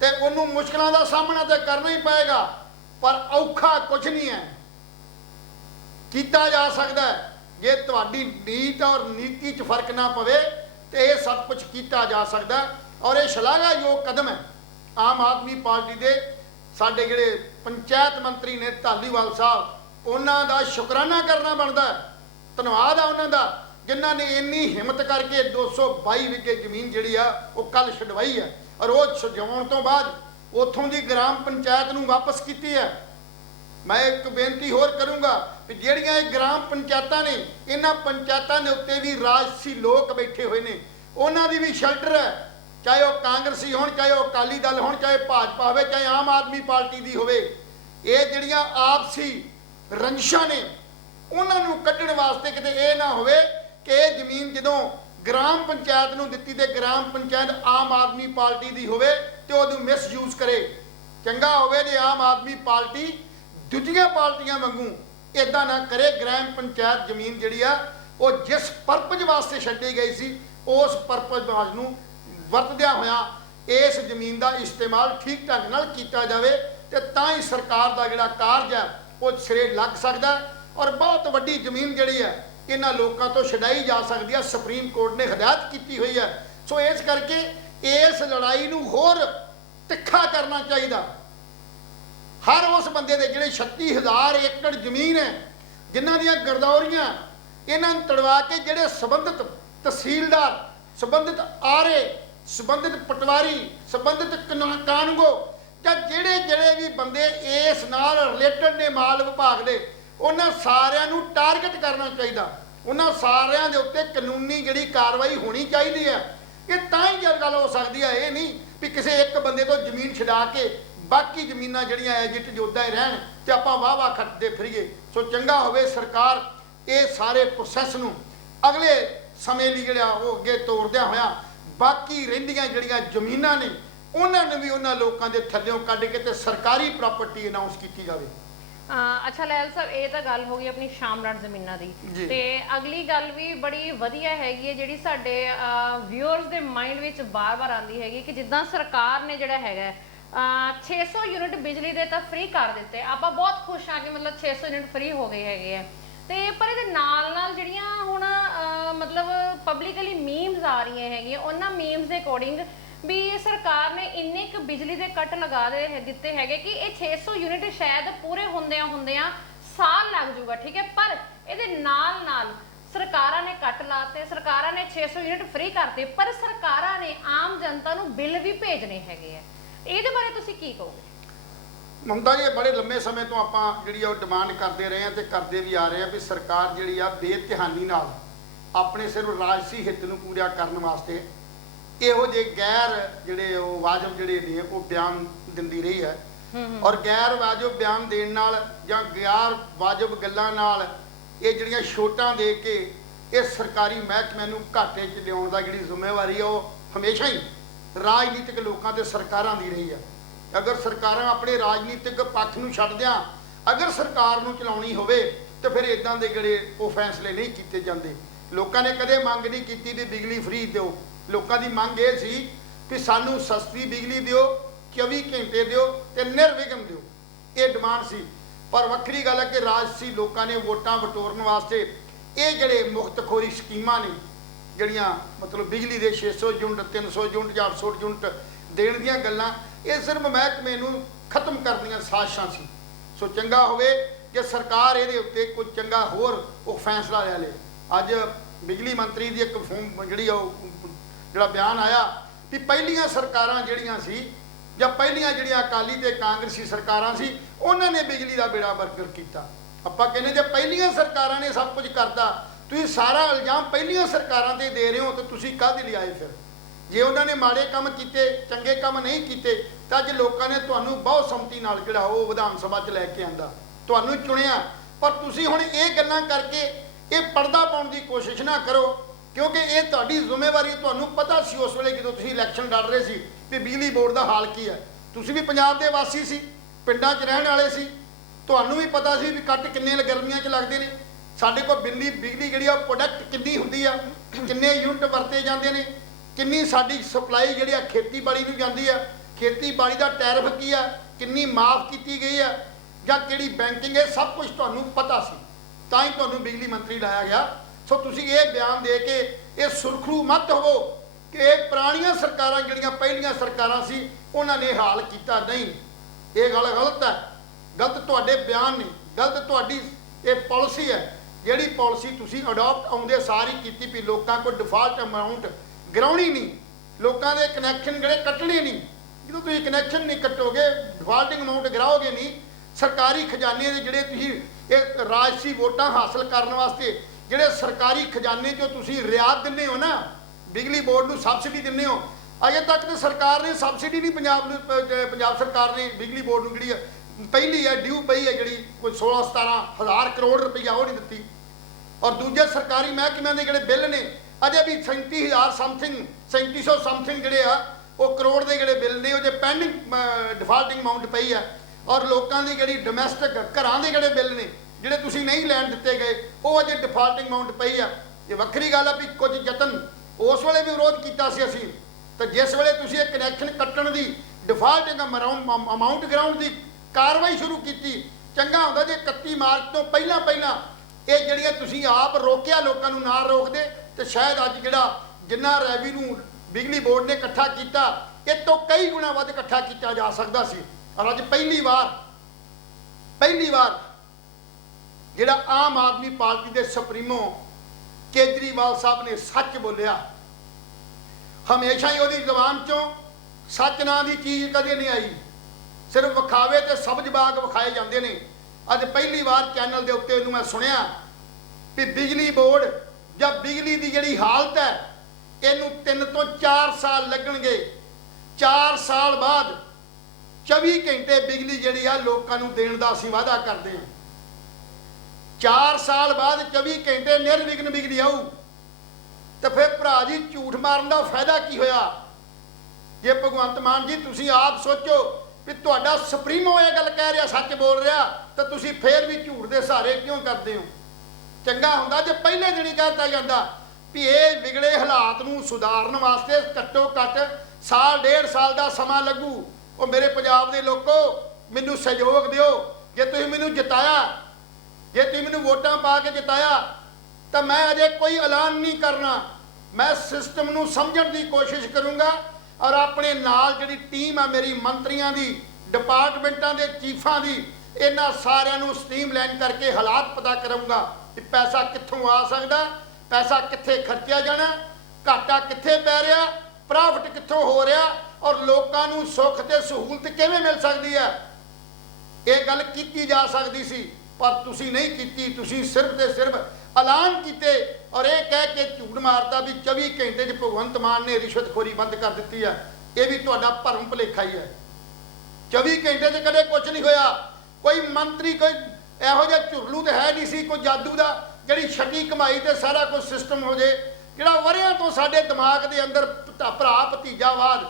ਤੇ ਉਹਨੂੰ ਮੁਸ਼ਕਲਾਂ ਦਾ ਸਾਹਮਣਾ ਤਾਂ ਕਰਨਾ ਹੀ ਪਏਗਾ, ਪਰ ਔਖਾ ਕੁਝ ਨਹੀਂ ਹੈ, ਕੀਤਾ ਜਾ ਸਕਦਾ। ਜੇ ਤੁਹਾਡੀ ਨੀਤ ਔਰ ਨੀਤੀ 'ਚ ਫਰਕ ਨਾ ਪਵੇ ਤੇ ਇਹ ਸਭ ਕੁਝ ਕੀਤਾ ਜਾ ਸਕਦਾ, ਔਰ ਇਹ ਸ਼ਲਾਘਾਯੋਗ ਕਦਮ ਹੈ। ਆਮ ਆਦਮੀ ਪਾਰਟੀ ਦੇ ਸਾਡੇ ਜਿਹੜੇ ਪੰਚਾਇਤ ਮੰਤਰੀ ਨੇ ਧਾਲੀਵਾਲ ਸਾਹਿਬ, ਉਹਨਾਂ ਦਾ ਸ਼ੁਕਰਾਨਾ ਕਰਨਾ ਬਣਦਾ, ਧੰਨਵਾਦ ਆ ਉਹਨਾਂ ਦਾ, ਜਿਨ੍ਹਾਂ ਨੇ ਇੰਨੀ ਹਿੰਮਤ ਕਰਕੇ 222 ਵਿਗੇ ਜ਼ਮੀਨ ਜਿਹੜੀ ਆ ਉਹ ਕੱਲ ਛਡਵਾਈ ਹੈ, ਔਰ ਉਹ ਛਡਵਾਉਣ ਤੋਂ ਬਾਅਦ ਉੱਥੋਂ ਦੀ ਗ੍ਰਾਮ ਪੰਚਾਇਤ ਨੂੰ ਵਾਪਸ ਕੀਤੀ ਹੈ। ਮੈਂ ਇੱਕ ਬੇਨਤੀ ਹੋਰ ਕਰੂੰਗਾ ਵੀ ਜਿਹੜੀਆਂ ਇਹ ਗ੍ਰਾਮ ਪੰਚਾਇਤਾਂ ਨੇ, ਇਹਨਾਂ ਪੰਚਾਇਤਾਂ ਦੇ ਉੱਤੇ ਵੀ ਰਾਜਸੀ ਲੋਕ ਬੈਠੇ ਹੋਏ ਨੇ, ਉਹਨਾਂ ਦੀ ਵੀ ਸ਼ੈਲਟਰ ਹੈ, ਚਾਹੇ ਉਹ ਕਾਂਗਰਸੀ ਹੋਣ, ਚਾਹੇ ਉਹ ਅਕਾਲੀ ਦਲ ਹੋਣ, ਚਾਹੇ ਭਾਜਪਾ ਹੋਵੇ, ਚਾਹੇ ਆਮ ਆਦਮੀ ਪਾਰਟੀ ਦੀ ਹੋਵੇ। ਇਹ ਜਿਹੜੀਆਂ ਆਪਸੀ ਰੰਜਿਸ਼ਾਂ ਨੇ, ਉਹਨਾਂ ਨੂੰ ਕੱਢਣ ਵਾਸਤੇ ਕਿਤੇ ਇਹ ਨਾ ਹੋਵੇ ਕਿ ਇਹ ਜ਼ਮੀਨ ਜਦੋਂ ਗ੍ਰਾਮ ਪੰਚਾਇਤ ਨੂੰ ਦਿੱਤੀ ਤੇ ਗ੍ਰਾਮ ਪੰਚਾਇਤ ਆਮ ਆਦਮੀ ਪਾਰਟੀ ਦੀ ਹੋਵੇ ਤੇ ਉਹਨੂੰ ਮਿਸਯੂਜ਼ ਕਰੇ। ਚੰਗਾ ਹੋਵੇ ਜੇ ਆਮ ਆਦਮੀ ਪਾਰਟੀ ਦੂਜੀਆਂ ਪਾਰਟੀਆਂ ਵਾਂਗੂ ਇਦਾਂ ਨਾ ਕਰੇ। ਗ੍ਰਾਮ ਪੰਚਾਇਤ ਜ਼ਮੀਨ ਜਿਹੜੀ ਆ ਉਹ ਜਿਸ ਪਰਪਸ ਵਾਸਤੇ ਛੱਡੀ ਗਈ ਸੀ ਉਸ ਪਰਪਸ ਨੂੰ ਵਰਤਦਿਆਂ ਹੋਇਆਂ ਇਸ ਜ਼ਮੀਨ ਦਾ ਇਸਤੇਮਾਲ ਠੀਕ ਢੰਗ ਨਾਲ ਕੀਤਾ ਜਾਵੇ ਤੇ ਤਾਂ ਹੀ ਸਰਕਾਰ ਦਾ ਜਿਹੜਾ ਕਾਰਜ ਹੈ ਉਹ ਸਿਰੇ ਲੱਗ ਸਕਦਾ ਔਰ ਬਹੁਤ ਵੱਡੀ ਜ਼ਮੀਨ ਜਿਹੜੀ ਹੈ ਇਹਨਾਂ ਲੋਕਾਂ ਤੋਂ ਛਡਾਈ ਜਾ ਸਕਦੀ ਹੈ। ਸੁਪਰੀਮ ਕੋਰਟ ਨੇ ਹਦਾਇਤ ਕੀਤੀ ਹੋਈ ਹੈ। ਸੋ ਇਸ ਕਰਕੇ ਇਸ ਲੜਾਈ ਨੂੰ ਹੋਰ ਤਿੱਖਾ ਕਰਨਾ ਚਾਹੀਦਾ। ਹਰ ਉਸ ਬੰਦੇ ਦੇ ਜਿਹੜੇ 36000 ਏਕੜ ਜ਼ਮੀਨ ਹੈ ਜਿਨ੍ਹਾਂ ਦੀਆਂ ਗਰਦੌਰੀਆਂ ਇਹਨਾਂ ਨੂੰ ਤੜਵਾ ਕੇ ਜਿਹੜੇ ਸੰਬੰਧਿਤ ਤਹਿਸੀਲਦਾਰ, ਸੰਬੰਧਿਤ ਆਰਏ, ਸੰਬੰਧਿਤ ਪਟਵਾਰੀ, ਸੰਬੰਧਿਤ ਕਾਨੂੰਗੋ ਜਾਂ ਜਿਹੜੇ ਵੀ ਬੰਦੇ ਇਸ ਨਾਲ ਰਿਲੇਟਡ ਨੇ ਮਾਲ ਵਿਭਾਗ ਦੇ, ਉਹਨਾਂ ਸਾਰਿਆਂ ਨੂੰ ਟਾਰਗੇਟ ਕਰਨਾ ਚਾਹੀਦਾ। ਉਹਨਾਂ ਸਾਰਿਆਂ ਦੇ ਉੱਤੇ ਕਾਨੂੰਨੀ ਜਿਹੜੀ ਕਾਰਵਾਈ ਹੋਣੀ ਚਾਹੀਦੀ ਹੈ। ਇਹ ਤਾਂ ਹੀ ਗੱਲ ਹੋ ਸਕਦੀ ਹੈ। ਇਹ ਨਹੀਂ ਵੀ ਕਿਸੇ ਇੱਕ ਬੰਦੇ ਤੋਂ ਜ਼ਮੀਨ ਛਡਾ ਕੇ ਬਾਕੀ ਜ਼ਮੀਨਾਂ ਜਿਹੜੀਆਂ ਐਜਿਟ ਜੋਦਾ ਹੀ ਰਹਿਣ ਤੇ ਆਪਾਂ ਵਾਹ ਖੱਟਦੇ ਫਿਰੀਏ। ਸੋ ਚੰਗਾ ਹੋਵੇ ਸਰਕਾਰ ਇਹ ਸਾਰੇ ਪ੍ਰੋਸੈਸ ਨੂੰ ਅਗਲੇ ਸਮੇਂ ਲਈ ਜਿਹੜਾ ਉਹ ਅੱਗੇ ਤੋਰਦਿਆਂ ਹੋਇਆਂ ਬਾਕੀ ਰਹਿੰਦੀਆਂ ਜਿਹੜੀਆਂ ਜ਼ਮੀਨਾਂ ਨੇ ਉਹਨਾਂ ਨੂੰ ਵੀ ਉਹਨਾਂ ਲੋਕਾਂ ਦੇ ਥੱਲਿਓਂ ਕੱਢ ਕੇ ਤੇ ਸਰਕਾਰੀ ਪ੍ਰਾਪਰਟੀ ਅਨਾਉਂਸ ਕੀਤੀ ਜਾਵੇ। ਅੱਛਾ ਲੈਲ ਸਾਹਿਬ, ਇਹ ਤਾਂ ਗੱਲ ਹੋ ਗਈ ਆਪਣੀ ਸ਼ਾਮਲਾਟ ਜ਼ਮੀਨਾਂ ਦੀ ਤੇ ਅਗਲੀ ਗੱਲ ਵੀ ਬੜੀ ਵਧੀਆ ਹੈਗੀ ਹੈ ਜਿਹੜੀ ਸਾਡੇ ਵਿਊਅਰਸ ਦੇ ਮਾਈਂਡ ਵਿੱਚ ਬਾਰ-ਬਾਰ ਆਉਂਦੀ ਹੈਗੀ ਕਿ ਜਿੱਦਾਂ ਸਰਕਾਰ ਨੇ ਜਿਹੜਾ ਹੈਗਾ 600 ਯੂਨਿਟ ਬਿਜਲੀ ਦੇ ਤਾਂ ਫ੍ਰੀ ਕਰ ਦਿੱਤੇ। ਆਪਾਂ ਬਹੁਤ ਖੁਸ਼ ਆ ਕਿ ਮਤਲਬ 600 ਯੂਨਿਟ ਫ੍ਰੀ ਹੋ ਗਏ ਹੈਗੇ ਆ ਤੇ ਪਰ ਇਹਦੇ ਨਾਲ ਜਿਹੜੀਆਂ ਹੁਣ ਮਤਲਬ ਪਬਲਿਕਲੀ ਮੀਮਸ ਆ ਰਹੀਆਂ ਹੈਗੀਆਂ ਉਹਨਾਂ ਮੀਮਸ ਦੇ ਅਕੋਰਡਿੰਗ ਵੀ ਸਰਕਾਰ ਨੇ ਇੰਨੇ ਕੁ ਬਿਜਲੀ ਦੇ ਕੱਟ ਲਗਾ ਦਿੱਤੇ ਹੈਗੇ ਕਿ ਇਹ 600 ਯੂਨਿਟ ਸ਼ਾਇਦ ਪੂਰੇ ਹੁੰਦਿਆਂ ਸਾਲ ਲੱਗ ਜਾਊਗਾ, ਠੀਕ ਹੈ। ਪਰ ਇਹਦੇ ਨਾਲ ਸਰਕਾਰਾਂ ਨੇ ਕੱਟ ਲਾਤੇ, ਸਰਕਾਰਾਂ ਨੇ 600 ਯੂਨਿਟ ਫ੍ਰੀ ਕਰਤੇ, ਪਰ ਸਰਕਾਰਾਂ ਨੇ ਆਮ ਜਨਤਾ ਨੂੰ ਬਿੱਲ ਵੀ ਭੇਜਣੇ ਹੈਗੇ ਆ। ਇਹਦੇ ਬਾਰੇ ਤੁਸੀਂ ਕੀ ਕਹੋਗੇ? ਮਮਤਾ ਜੀ, ਬੜੇ ਲੰਮੇ ਸਮੇਂ ਤੋਂ ਆਪਾਂ ਜਿਹੜੀ ਉਹ ਡਿਮਾਂਡ ਕਰਦੇ ਰਹੇ ਹਾਂ ਤੇ ਕਰਦੇ ਵੀ ਆ ਰਹੇ ਹਾਂ ਵੀ ਸਰਕਾਰ ਜਿਹੜੀ ਆ ਬੇਧਿਆਨੀ ਨਾਲ ਆਪਣੇ ਸਿਰਫ ਰਾਜਸੀ ਹਿੱਤ ਨੂੰ ਪੂਰਾ ਕਰਨ ਵਾਸਤੇ ਇਹੋ ਜਿਹੇ ਗੈਰ ਜਿਹੜੇ ਉਹ ਵਾਜਬ ਜਿਹੜੇ ਨੇ ਉਹ ਬਿਆਨ ਦਿੰਦੀ ਰਹੀ ਹੈ ਔਰ ਗੈਰ ਵਾਜਬ ਬਿਆਨ ਦੇਣ ਨਾਲ ਜਾਂ ਗੈਰ ਵਾਜਬ ਗੱਲਾਂ ਨਾਲ ਇਹ ਜਿਹੜੀਆਂ ਛੋਟਾਂ ਦੇ ਕੇ ਇਹ ਸਰਕਾਰੀ ਮਹਿਕਮਿਆਂ ਨੂੰ ਘਾਟੇ 'ਚ ਲਿਆਉਣ ਦਾ ਜਿਹੜੀ ਜ਼ਿੰਮੇਵਾਰੀ ਹੈ ਉਹ ਹਮੇਸ਼ਾ ਹੀ ਰਾਜਨੀਤਿਕ ਲੋਕਾਂ ਤੇ ਸਰਕਾਰਾਂ ਦੀ ਰਹੀ ਹੈ। ਅਗਰ ਸਰਕਾਰਾਂ ਆਪਣੇ ਰਾਜਨੀਤਿਕ ਪੱਖ ਨੂੰ ਛੱਡਦਿਆਂ ਅਗਰ ਸਰਕਾਰ ਨੂੰ ਚਲਾਉਣੀ ਹੋਵੇ ਤਾਂ ਫਿਰ ਇਦਾਂ ਦੇ ਜਿਹੜੇ ਉਹ ਫੈਸਲੇ ਨਹੀਂ ਕੀਤੇ ਜਾਂਦੇ। ਲੋਕਾਂ ਨੇ ਕਦੇ ਮੰਗ ਨਹੀਂ ਕੀਤੀ ਵੀ ਬਿਜਲੀ ਫ੍ਰੀ ਦਿਓ। ਲੋਕਾਂ ਦੀ ਮੰਗ ਇਹ ਸੀ ਕਿ ਸਾਨੂੰ ਸਸਤੀ ਬਿਜਲੀ ਦਿਓ, 24 ਘੰਟੇ ਦਿਓ ਤੇ ਨਿਰਵਿਘਨ ਦਿਓ। ਇਹ ਡਿਮਾਂਡ ਸੀ। ਪਰ ਵੱਖਰੀ ਗੱਲ ਹੈ ਕਿ ਰਾਜਸੀ ਲੋਕਾਂ ਨੇ ਵੋਟਾਂ ਵਟੋਰਨ ਵਾਸਤੇ ਇਹ ਜਿਹੜੇ ਮੁਖਤਖੋਰੀ ਸਕੀਮਾਂ ਨੇ ਜਿਹੜੀਆਂ ਮਤਲਬ ਬਿਜਲੀ ਦੇ 600 ਯੂਨਿਟ, 300 ਯੂਨਿਟ ਜਾਂ 800 ਯੂਨਿਟ ਦੇਣ ਦੀਆਂ ਗੱਲਾਂ, ਇਹ ਸਿਰਫ ਮਹਿਕਮੇ ਨੂੰ ਖਤਮ ਕਰਨ ਦੀਆਂ ਸਾਜ਼ਿਸ਼ਾਂ ਸੀ। ਸੋ ਚੰਗਾ ਹੋਵੇ ਕਿ ਸਰਕਾਰ ਇਹਦੇ ਉੱਤੇ ਕੋਈ ਚੰਗਾ ਹੋਰ ਉਹ ਫੈਸਲਾ ਲੈ ਲੇ। ਅੱਜ ਬਿਜਲੀ ਮੰਤਰੀ ਦੀ ਇੱਕ ਜਿਹੜੀ ਉਹ ਜਿਹੜਾ ਬਿਆਨ ਆਇਆ ਵੀ ਪਹਿਲੀਆਂ ਸਰਕਾਰਾਂ ਜਿਹੜੀਆਂ ਸੀ ਜਾਂ ਪਹਿਲੀਆਂ ਜਿਹੜੀਆਂ ਅਕਾਲੀ ਤੇ ਕਾਂਗਰਸੀ ਸਰਕਾਰਾਂ ਸੀ ਉਹਨਾਂ ਨੇ ਬਿਜਲੀ ਦਾ ਬੇੜਾ ਬਰਕਰ ਕੀਤਾ। ਆਪਾਂ ਕਹਿੰਦੇ ਜੇ ਪਹਿਲੀਆਂ ਸਰਕਾਰਾਂ ਨੇ ਸਭ ਕੁਝ ਕਰਤਾ, ਤੁਸੀਂ ਸਾਰਾ ਇਲਜ਼ਾਮ ਪਹਿਲੀਆਂ ਸਰਕਾਰਾਂ ਤੇ ਦੇ ਰਹੇ ਹੋ ਤਾਂ ਤੁਸੀਂ ਕਾਹਦੇ ਲਈ ਆਏ ਫਿਰ? ਜੇ ਉਹਨਾਂ ਨੇ ਮਾੜੇ ਕੰਮ ਕੀਤੇ, ਚੰਗੇ ਕੰਮ ਨਹੀਂ ਕੀਤੇ ਤਾਂ ਅੱਜ ਲੋਕਾਂ ਨੇ ਤੁਹਾਨੂੰ ਬਹੁਤ ਸੰਮਤੀ ਨਾਲ ਜਿਹੜਾ ਉਹ ਵਿਧਾਨ ਸਭਾ 'ਚ ਲੈ ਕੇ ਆਂਦਾ, ਤੁਹਾਨੂੰ ਚੁਣਿਆ। ਪਰ ਤੁਸੀਂ ਹੁਣ ਇਹ ਗੱਲਾਂ ਕਰਕੇ ਇਹ ਪਰਦਾ ਪਾਉਣ ਦੀ ਕੋਸ਼ਿਸ਼ ਨਾ ਕਰੋ ਕਿਉਂਕਿ ਇਹ ਤੁਹਾਡੀ ਜ਼ਿੰਮੇਵਾਰੀ। ਤੁਹਾਨੂੰ ਪਤਾ ਸੀ ਉਸ ਵੇਲੇ ਜਦੋਂ ਤੁਸੀਂ ਇਲੈਕਸ਼ਨ ਲੜ ਰਹੇ ਸੀ ਵੀ ਬਿਜਲੀ ਬੋਰਡ ਦਾ ਹਾਲ ਕੀ ਹੈ। ਤੁਸੀਂ ਵੀ ਪੰਜਾਬ ਦੇ ਵਾਸੀ ਸੀ, ਪਿੰਡਾਂ 'ਚ ਰਹਿਣ ਵਾਲੇ ਸੀ, ਤੁਹਾਨੂੰ ਵੀ ਪਤਾ ਸੀ ਵੀ ਕੱਟ ਕਿੰਨੇ ਗਰਮੀਆਂ 'ਚ ਲੱਗਦੇ ਨੇ, ਸਾਡੇ ਕੋਲ ਬਿਜਲੀ ਜਿਹੜੀ ਆ ਪ੍ਰੋਡਕਟ ਕਿੰਨੀ ਹੁੰਦੀ ਆ, ਕਿੰਨੇ ਯੂਨਿਟ ਵਰਤੇ ਜਾਂਦੇ ਨੇ, ਕਿੰਨੀ ਸਾਡੀ ਸਪਲਾਈ ਜਿਹੜੀ ਆ ਖੇਤੀਬਾੜੀ ਨੂੰ ਜਾਂਦੀ ਆ, ਖੇਤੀਬਾੜੀ ਦਾ ਟੈਰਿਫ ਕੀ ਆ, ਕਿੰਨੀ ਮਾਫ ਕੀਤੀ ਗਈ ਆ ਜਾਂ ਕਿਹੜੀ ਬੈਂਕਿੰਗ ਹੈ, ਸਭ ਕੁਝ ਤੁਹਾਨੂੰ ਪਤਾ ਸੀ। ਤਾਂ ਹੀ ਤੁਹਾਨੂੰ ਬਿਜਲੀ ਮੰਤਰੀ ਲਾਇਆ ਗਿਆ। ਸੋ ਤੁਸੀਂ ਇਹ ਬਿਆਨ ਦੇ ਕੇ ਇਹ ਸੁਰਖਰੂ ਮਤ ਹੋਵੋ ਕਿ ਇਹ ਪੁਰਾਣੀਆਂ ਸਰਕਾਰਾਂ ਜਿਹੜੀਆਂ ਪਹਿਲੀਆਂ ਸਰਕਾਰਾਂ ਸੀ ਉਹਨਾਂ ਨੇ ਹਾਲ ਕੀਤਾ ਨਹੀਂ। ਇਹ ਗੱਲ ਗਲਤ ਹੈ। ਗਲਤ ਤੁਹਾਡੇ ਬਿਆਨ ਨੇ, ਗਲਤ ਤੁਹਾਡੀ ਇਹ ਪਾਲਿਸੀ ਹੈ ਜਿਹੜੀ ਪਾਲਿਸੀ ਤੁਸੀਂ ਅਡਾਪਟ ਆਉਂਦੇ ਸਾਰੀ ਕੀਤੀ ਵੀ ਲੋਕਾਂ ਕੋਲ ਡਿਫਾਲਟ ਅਮਾਊਂਟ ਗਿਰਾਉਣੀ ਨਹੀਂ, ਲੋਕਾਂ ਦੇ ਕਨੈਕਸ਼ਨ ਜਿਹੜੇ ਕੱਟਣੇ ਨਹੀਂ। ਜਦੋਂ ਤੁਸੀਂ ਕਨੈਕਸ਼ਨ ਨਹੀਂ ਕੱਟੋਗੇ, ਡਿਫਾਲਟਿੰਗ ਅਮਾਊਂਟ ਗਿਰਾਓਗੇ ਨਹੀਂ, ਸਰਕਾਰੀ ਖਜ਼ਾਨੇ ਦੇ ਜਿਹੜੇ ਤੁਸੀਂ ਇਹ ਰਾਜਸੀ ਵੋਟਾਂ ਹਾਸਲ ਕਰਨ ਵਾਸਤੇ ਜਿਹੜੇ ਸਰਕਾਰੀ ਖਜ਼ਾਨੇ 'ਚੋਂ ਤੁਸੀਂ ਰਿਆਤ ਦਿੰਦੇ ਹੋ ਨਾ, ਬਿਜਲੀ ਬੋਰਡ ਨੂੰ ਸਬਸਿਡੀ ਦਿੰਦੇ ਹੋ। ਅਜੇ ਤੱਕ ਤਾਂ ਸਰਕਾਰ ਨੇ ਸਬਸਿਡੀ ਨਹੀਂ ਪੰਜਾਬ ਸਰਕਾਰ ਨੇ ਬਿਜਲੀ ਬੋਰਡ ਨੂੰ ਜਿਹੜੀ ਪਹਿਲੀ ਹੈ ਡਿਊ ਪਈ ਹੈ ਜਿਹੜੀ ਕੋਈ 16-17 ਹਜ਼ਾਰ ਕਰੋੜ ਰੁਪਈਆ ਉਹ ਨਹੀਂ ਦਿੱਤੀ। ਔਰ ਦੂਜੇ ਸਰਕਾਰੀ ਮਹਿਕਮਿਆਂ ਦੇ ਜਿਹੜੇ ਬਿੱਲ ਨੇ ਅਜੇ ਵੀ 37,000 ਸਮਥਿੰਗ 3700 ਸਮਥਿੰਗ ਜਿਹੜੇ ਆ ਉਹ ਕਰੋੜ ਦੇ ਜਿਹੜੇ ਬਿੱਲ ਨੇ ਉਹ ਜੇ ਪੈਂਡਿੰਗ ਡਿਫਾਲਟਿੰਗ ਅਮਾਉਂਟ ਪਈ ਆ। ਔਰ ਲੋਕਾਂ ਦੀ ਜਿਹੜੀ ਡੋਮੈਸਟਿਕ ਘਰਾਂ ਦੇ ਜਿਹੜੇ ਬਿੱਲ ਨੇ ਜਿਹੜੇ ਤੁਸੀਂ ਨਹੀਂ ਲੈਣ ਦਿੱਤੇ ਗਏ ਉਹ ਅਜੇ ਡਿਫਾਲਟਿੰਗ ਅਮਾਉਂਟ ਪਈ ਆ। ਇਹ ਵੱਖਰੀ ਗੱਲ ਆ ਵੀ ਕੁਝ ਯਤਨ ਉਸ ਵੇਲੇ ਵੀ ਵਿਰੋਧ ਕੀਤਾ ਸੀ ਅਸੀਂ, ਤਾਂ ਜਿਸ ਵੇਲੇ ਤੁਸੀਂ ਇਹ ਕਨੈਕਸ਼ਨ ਕੱਟਣ ਦੀ ਡਿਫਾਲਟਿੰਗ ਅਮਾਉਂਟ ਗਰਾਊਂਡ ਦੀ ਕਾਰਵਾਈ ਸ਼ੁਰੂ ਕੀਤੀ, ਚੰਗਾ ਹੁੰਦਾ ਜੇ 31 ਮਾਰਚ ਤੋਂ ਪਹਿਲਾਂ ਇਹ ਜਿਹੜੀਆਂ ਤੁਸੀਂ ਆਪ ਰੋਕਿਆ ਲੋਕਾਂ ਨੂੰ ਨਾ ਰੋਕਦੇ, ਤੇ ਸ਼ਾਇਦ ਅੱਜ ਜਿਹੜਾ ਜਿੰਨਾ ਰੈਵਨਿਊ ਬਿਜਲੀ ਬੋਰਡ ਨੇ ਇਕੱਠਾ ਕੀਤਾ ਇਹ ਤੋਂ ਕਈ ਗੁਣਾ ਵੱਧ ਇਕੱਠਾ ਕੀਤਾ ਜਾ ਸਕਦਾ ਸੀ। ਔਰ ਅੱਜ ਪਹਿਲੀ ਵਾਰ ਜਿਹੜਾ ਆਮ ਆਦਮੀ ਪਾਰਟੀ ਦੇ ਸੁਪਰੀਮੋ ਕੇਜਰੀਵਾਲ ਸਾਹਿਬ ਨੇ ਸੱਚ ਬੋਲਿਆ। ਹਮੇਸ਼ਾ ਹੀ ਉਹਦੀ ਜ਼ੁਬਾਨ ਚੋਂ ਸੱਚ ਨਾਂ ਦੀ ਚੀਜ਼ ਕਦੇ ਨਹੀਂ ਆਈ, ਸਿਰਫ ਵਿਖਾਵੇ ਤੇ ਸਬਜ਼ ਬਾਗ ਵਿਖਾਏ ਜਾਂਦੇ ਨੇ। ਅੱਜ ਪਹਿਲੀ ਵਾਰ ਚੈਨਲ ਦੇ ਉੱਤੇ ਉਹਨੂੰ ਮੈਂ ਸੁਣਿਆ ਵੀ ਬਿਜਲੀ ਬੋਰਡ ਜਾਂ ਬਿਜਲੀ ਦੀ ਜਿਹੜੀ ਹਾਲਤ ਹੈ ਇਹਨੂੰ 3 ਤੋਂ 4 ਸਾਲ ਲੱਗਣਗੇ। 4 ਸਾਲ ਬਾਅਦ 24 ਘੰਟੇ ਬਿਜਲੀ ਜਿਹੜੀ ਆ ਲੋਕਾਂ ਨੂੰ ਦੇਣ ਦਾ ਅਸੀਂ ਵਾਅਦਾ ਕਰਦੇ ਹਾਂ। 4 ਸਾਲ ਬਾਅਦ 24 ਘੰਟੇ ਨਿਰਵਿਘਨ ਬਿਜਲੀ ਆਊ। ਤੇ ਫਿਰ ਭਰਾ ਜੀ ਝੂਠ ਮਾਰਨ ਦਾ ਫਾਇਦਾ ਕੀ ਹੋਇਆ? ਜੇ ਭਗਵੰਤ ਮਾਨ ਜੀ ਤੁਸੀਂ ਆਪ ਸੋਚੋ ਵੀ ਤੁਹਾਡਾ ਸੁਪਰੀਮੋ ਇਹ ਗੱਲ ਕਹਿ ਰਿਹਾ, ਸੱਚ ਬੋਲ ਰਿਹਾ, ਤਾਂ ਤੁਸੀਂ ਫੇਰ ਵੀ ਝੂਠ ਦੇ ਸਹਾਰੇ ਕਿਉਂ ਕਰਦੇ ਹੋ? ਚੰਗਾ ਹੁੰਦਾ ਜੇ ਪਹਿਲੇ ਦਿਨ ਹੀ ਕਹਿ ਦਿੱਤਾ ਜਾਂਦਾ ਵੀ ਇਹ ਵਿਗੜੇ ਹਾਲਾਤ ਨੂੰ ਸੁਧਾਰਨ ਵਾਸਤੇ ਘੱਟੋ ਘੱਟ ਸਾਲ 1.5 ਸਾਲ ਦਾ ਸਮਾਂ ਲੱਗੂ। ਉਹ ਮੇਰੇ ਪੰਜਾਬ ਦੇ ਲੋਕੋ ਮੈਨੂੰ ਸਹਿਯੋਗ ਦਿਓ। ਜੇ ਤੁਸੀਂ ਮੈਨੂੰ ਜਿਤਾਇਆ, ਜੇ ਤੁਸੀਂ ਮੈਨੂੰ ਵੋਟਾਂ ਪਾ ਕੇ ਜਿਤਾਇਆ, ਤਾਂ ਮੈਂ ਅਜੇ ਕੋਈ ਐਲਾਨ ਨਹੀਂ ਕਰਨਾ। ਮੈਂ ਸਿਸਟਮ ਨੂੰ ਸਮਝਣ ਦੀ ਕੋਸ਼ਿਸ਼ ਕਰੂੰਗਾ ਔਰ ਆਪਣੇ ਨਾਲ ਜਿਹੜੀ ਟੀਮ ਆ ਮੇਰੀ ਮੰਤਰੀਆਂ ਦੀ, ਡਿਪਾਰਟਮੈਂਟਾਂ ਦੇ ਚੀਫਾਂ ਦੀ, ਇਹਨਾਂ ਸਾਰਿਆਂ ਨੂੰ ਸਟ੍ਰੀਮਲਾਈਨ ਕਰਕੇ ਹਾਲਾਤ ਪਤਾ ਕਰਾਂਗਾ ਕਿ ਪੈਸਾ ਕਿੱਥੋਂ ਆ ਸਕਦਾ, ਪੈਸਾ ਕਿੱਥੇ ਖਰਚਿਆ ਜਾਣਾ, ਘਾਟਾ ਕਿੱਥੇ ਪੈ ਰਿਹਾ, ਪ੍ਰੋਫਿਟ ਕਿੱਥੋਂ ਹੋ ਰਿਹਾ, ਔਰ ਲੋਕਾਂ ਨੂੰ ਸੁੱਖ ਤੇ ਸਹੂਲਤ ਕਿਵੇਂ ਮਿਲ ਸਕਦੀ ਹੈ। ਇਹ ਗੱਲ ਕੀਤੀ ਜਾ ਸਕਦੀ ਸੀ ਪਰ ਤੁਸੀਂ ਨਹੀਂ ਕੀਤੀ। ਤੁਸੀਂ ਸਿਰਫ ਤੇ ਸਿਰਫ ਐਲਾਨ ਕੀਤੇ ਔਰ ਇਹ ਕਹਿ ਕੇ ਝੂਠ ਮਾਰਤਾ ਵੀ 24 ਘੰਟੇ 'ਚ ਭਗਵੰਤ ਮਾਨ ਨੇ ਰਿਸ਼ਵਤਖੋਰੀ ਬੰਦ ਕਰ ਦਿੱਤੀ ਹੈ। ਇਹ ਵੀ ਤੁਹਾਡਾ ਭਰਮ ਭੁਲੇਖਾ ਹੀ ਹੈ। 24 ਘੰਟੇ 'ਚ ਕਦੇ ਕੁਝ ਨਹੀਂ ਹੋਇਆ। ਕੋਈ ਮੰਤਰੀ ਕੋਈ ਇਹੋ ਜਿਹਾ ਝੁਰਲੂ ਤਾਂ ਹੈ ਨਹੀਂ ਸੀ ਕੋਈ ਜਾਦੂ ਦਾ ਜਿਹੜੀ ਛੱਡੀ ਕਮਾਈ ਤੇ ਸਾਰਾ ਕੁਝ ਸਿਸਟਮ ਹੋ ਜੇ। ਜਿਹੜਾ ਵਰਿਆਂ ਤੋਂ ਸਾਡੇ ਦਿਮਾਗ ਦੇ ਅੰਦਰ ਭਰਾ ਭਤੀਜਾਵਾਦ,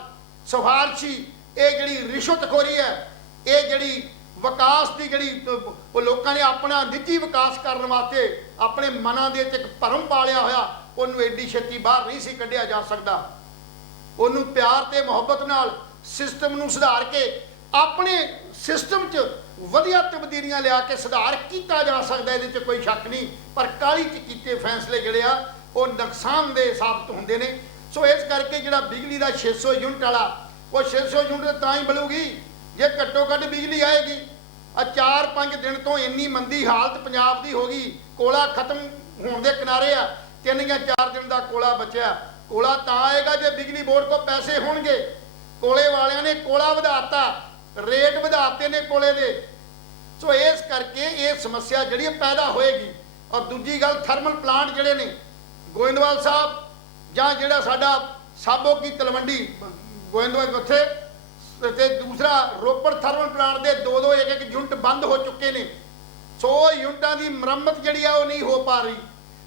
ਸਿਫਾਰਸ਼ੀ, ਇਹ ਜਿਹੜੀ ਰਿਸ਼ਵਤਖੋਰੀ ਹੈ, ਇਹ ਜਿਹੜੀ ਵਿਕਾਸ ਦੀ ਜਿਹੜੀ ਉਹ ਲੋਕਾਂ ਨੇ ਆਪਣਾ ਨਿੱਜੀ ਵਿਕਾਸ ਕਰਨ ਵਾਸਤੇ ਆਪਣੇ ਮਨਾਂ ਦੇ ਵਿੱਚ ਇੱਕ ਭਰਮ ਪਾਲਿਆ ਹੋਇਆ, ਉਹਨੂੰ ਐਡੀ ਛੇਤੀ ਬਾਹਰ ਨਹੀਂ ਸੀ ਕੱਢਿਆ ਜਾ ਸਕਦਾ। ਉਹਨੂੰ ਪਿਆਰ ਤੇ ਮੁਹੱਬਤ ਨਾਲ ਸਿਸਟਮ ਨੂੰ ਸੁਧਾਰ ਕੇ ਆਪਣੇ ਸਿਸਟਮ 'ਚ ਵਧੀਆ ਤਬਦੀਲੀਆਂ ਲਿਆ ਕੇ ਸੁਧਾਰ ਕੀਤਾ ਜਾ ਸਕਦਾ, ਇਹਦੇ 'ਚ ਕੋਈ ਸ਼ੱਕ ਨਹੀਂ। ਪਰ ਕਾਹਲੀ 'ਚ ਕੀਤੇ ਫੈਸਲੇ ਜਿਹੜੇ ਆ ਉਹ ਨੁਕਸਾਨਦੇਹ ਸਾਬਤ ਹੁੰਦੇ ਨੇ। ਸੋ ਇਸ ਕਰਕੇ ਜਿਹੜਾ ਬਿਜਲੀ ਦਾ 600 ਯੂਨਿਟ ਵਾਲਾ, ਉਹ 600 ਯੂਨਿਟ ਤਾਂ ਹੀ ਬਣੂਗੀ ਜੇ ਘੱਟੋ ਘੱਟ ਬਿਜਲੀ ਆਏਗੀ। ਆ 4-5 ਦਿਨ ਤੋਂ ਇੰਨੀ ਮੰਦੀ ਹਾਲਤ ਪੰਜਾਬ ਦੀ ਹੋ ਗਈ, ਕੋਲਾ ਖਤਮ ਹੋਣ ਦੇ ਕਿਨਾਰੇ ਆ। 3 ਜਾਂ 4 ਦਿਨ ਦਾ ਕੋਲਾ ਬਚਿਆ। ਕੋਲਾ ਤਾਂ ਆਏਗਾ ਜੇ ਬਿਜਲੀ ਬੋਰਡ ਕੋਲ ਪੈਸੇ ਹੋਣਗੇ। ਕੋਲੇ ਵਾਲਿਆਂ ਨੇ ਕੋਲਾ ਵਧਾਤਾ, ਰੇਟ ਵਧਾਤੇ ਨੇ ਕੋਲੇ ਦੇ। ਸੋ ਇਸ ਕਰਕੇ ਇਹ ਸਮੱਸਿਆ ਜਿਹੜੀ ਪੈਦਾ ਹੋਏਗੀ। ਔਰ ਦੂਜੀ ਗੱਲ, ਥਰਮਲ ਪਲਾਂਟ ਜਿਹੜੇ ਨੇ ਗੋਇੰਦਵਾਲ ਸਾਹਿਬ ਜਾਂ ਜਿਹੜਾ ਸਾਡਾ ਸਾਬੋ ਕੀ ਤਲਵੰਡੀ ਗੋਇੰਦਵਾਲ ਉੱਥੇ, ਤੇ ਦੂਸਰਾ ਰੋਪੜ ਥਰਮਲ ਪਲਾਂਟ ਦੇ 2-2 ਇੱਕ ਯੂਨਿਟ ਬੰਦ ਹੋ ਚੁੱਕੇ ਨੇ। ਸੋ ਯੂਨਿਟਾਂ ਦੀ ਮੁਰੰਮਤ ਜਿਹੜੀ ਆ ਉਹ ਨਹੀਂ ਹੋ ਪਾ ਰਹੀ।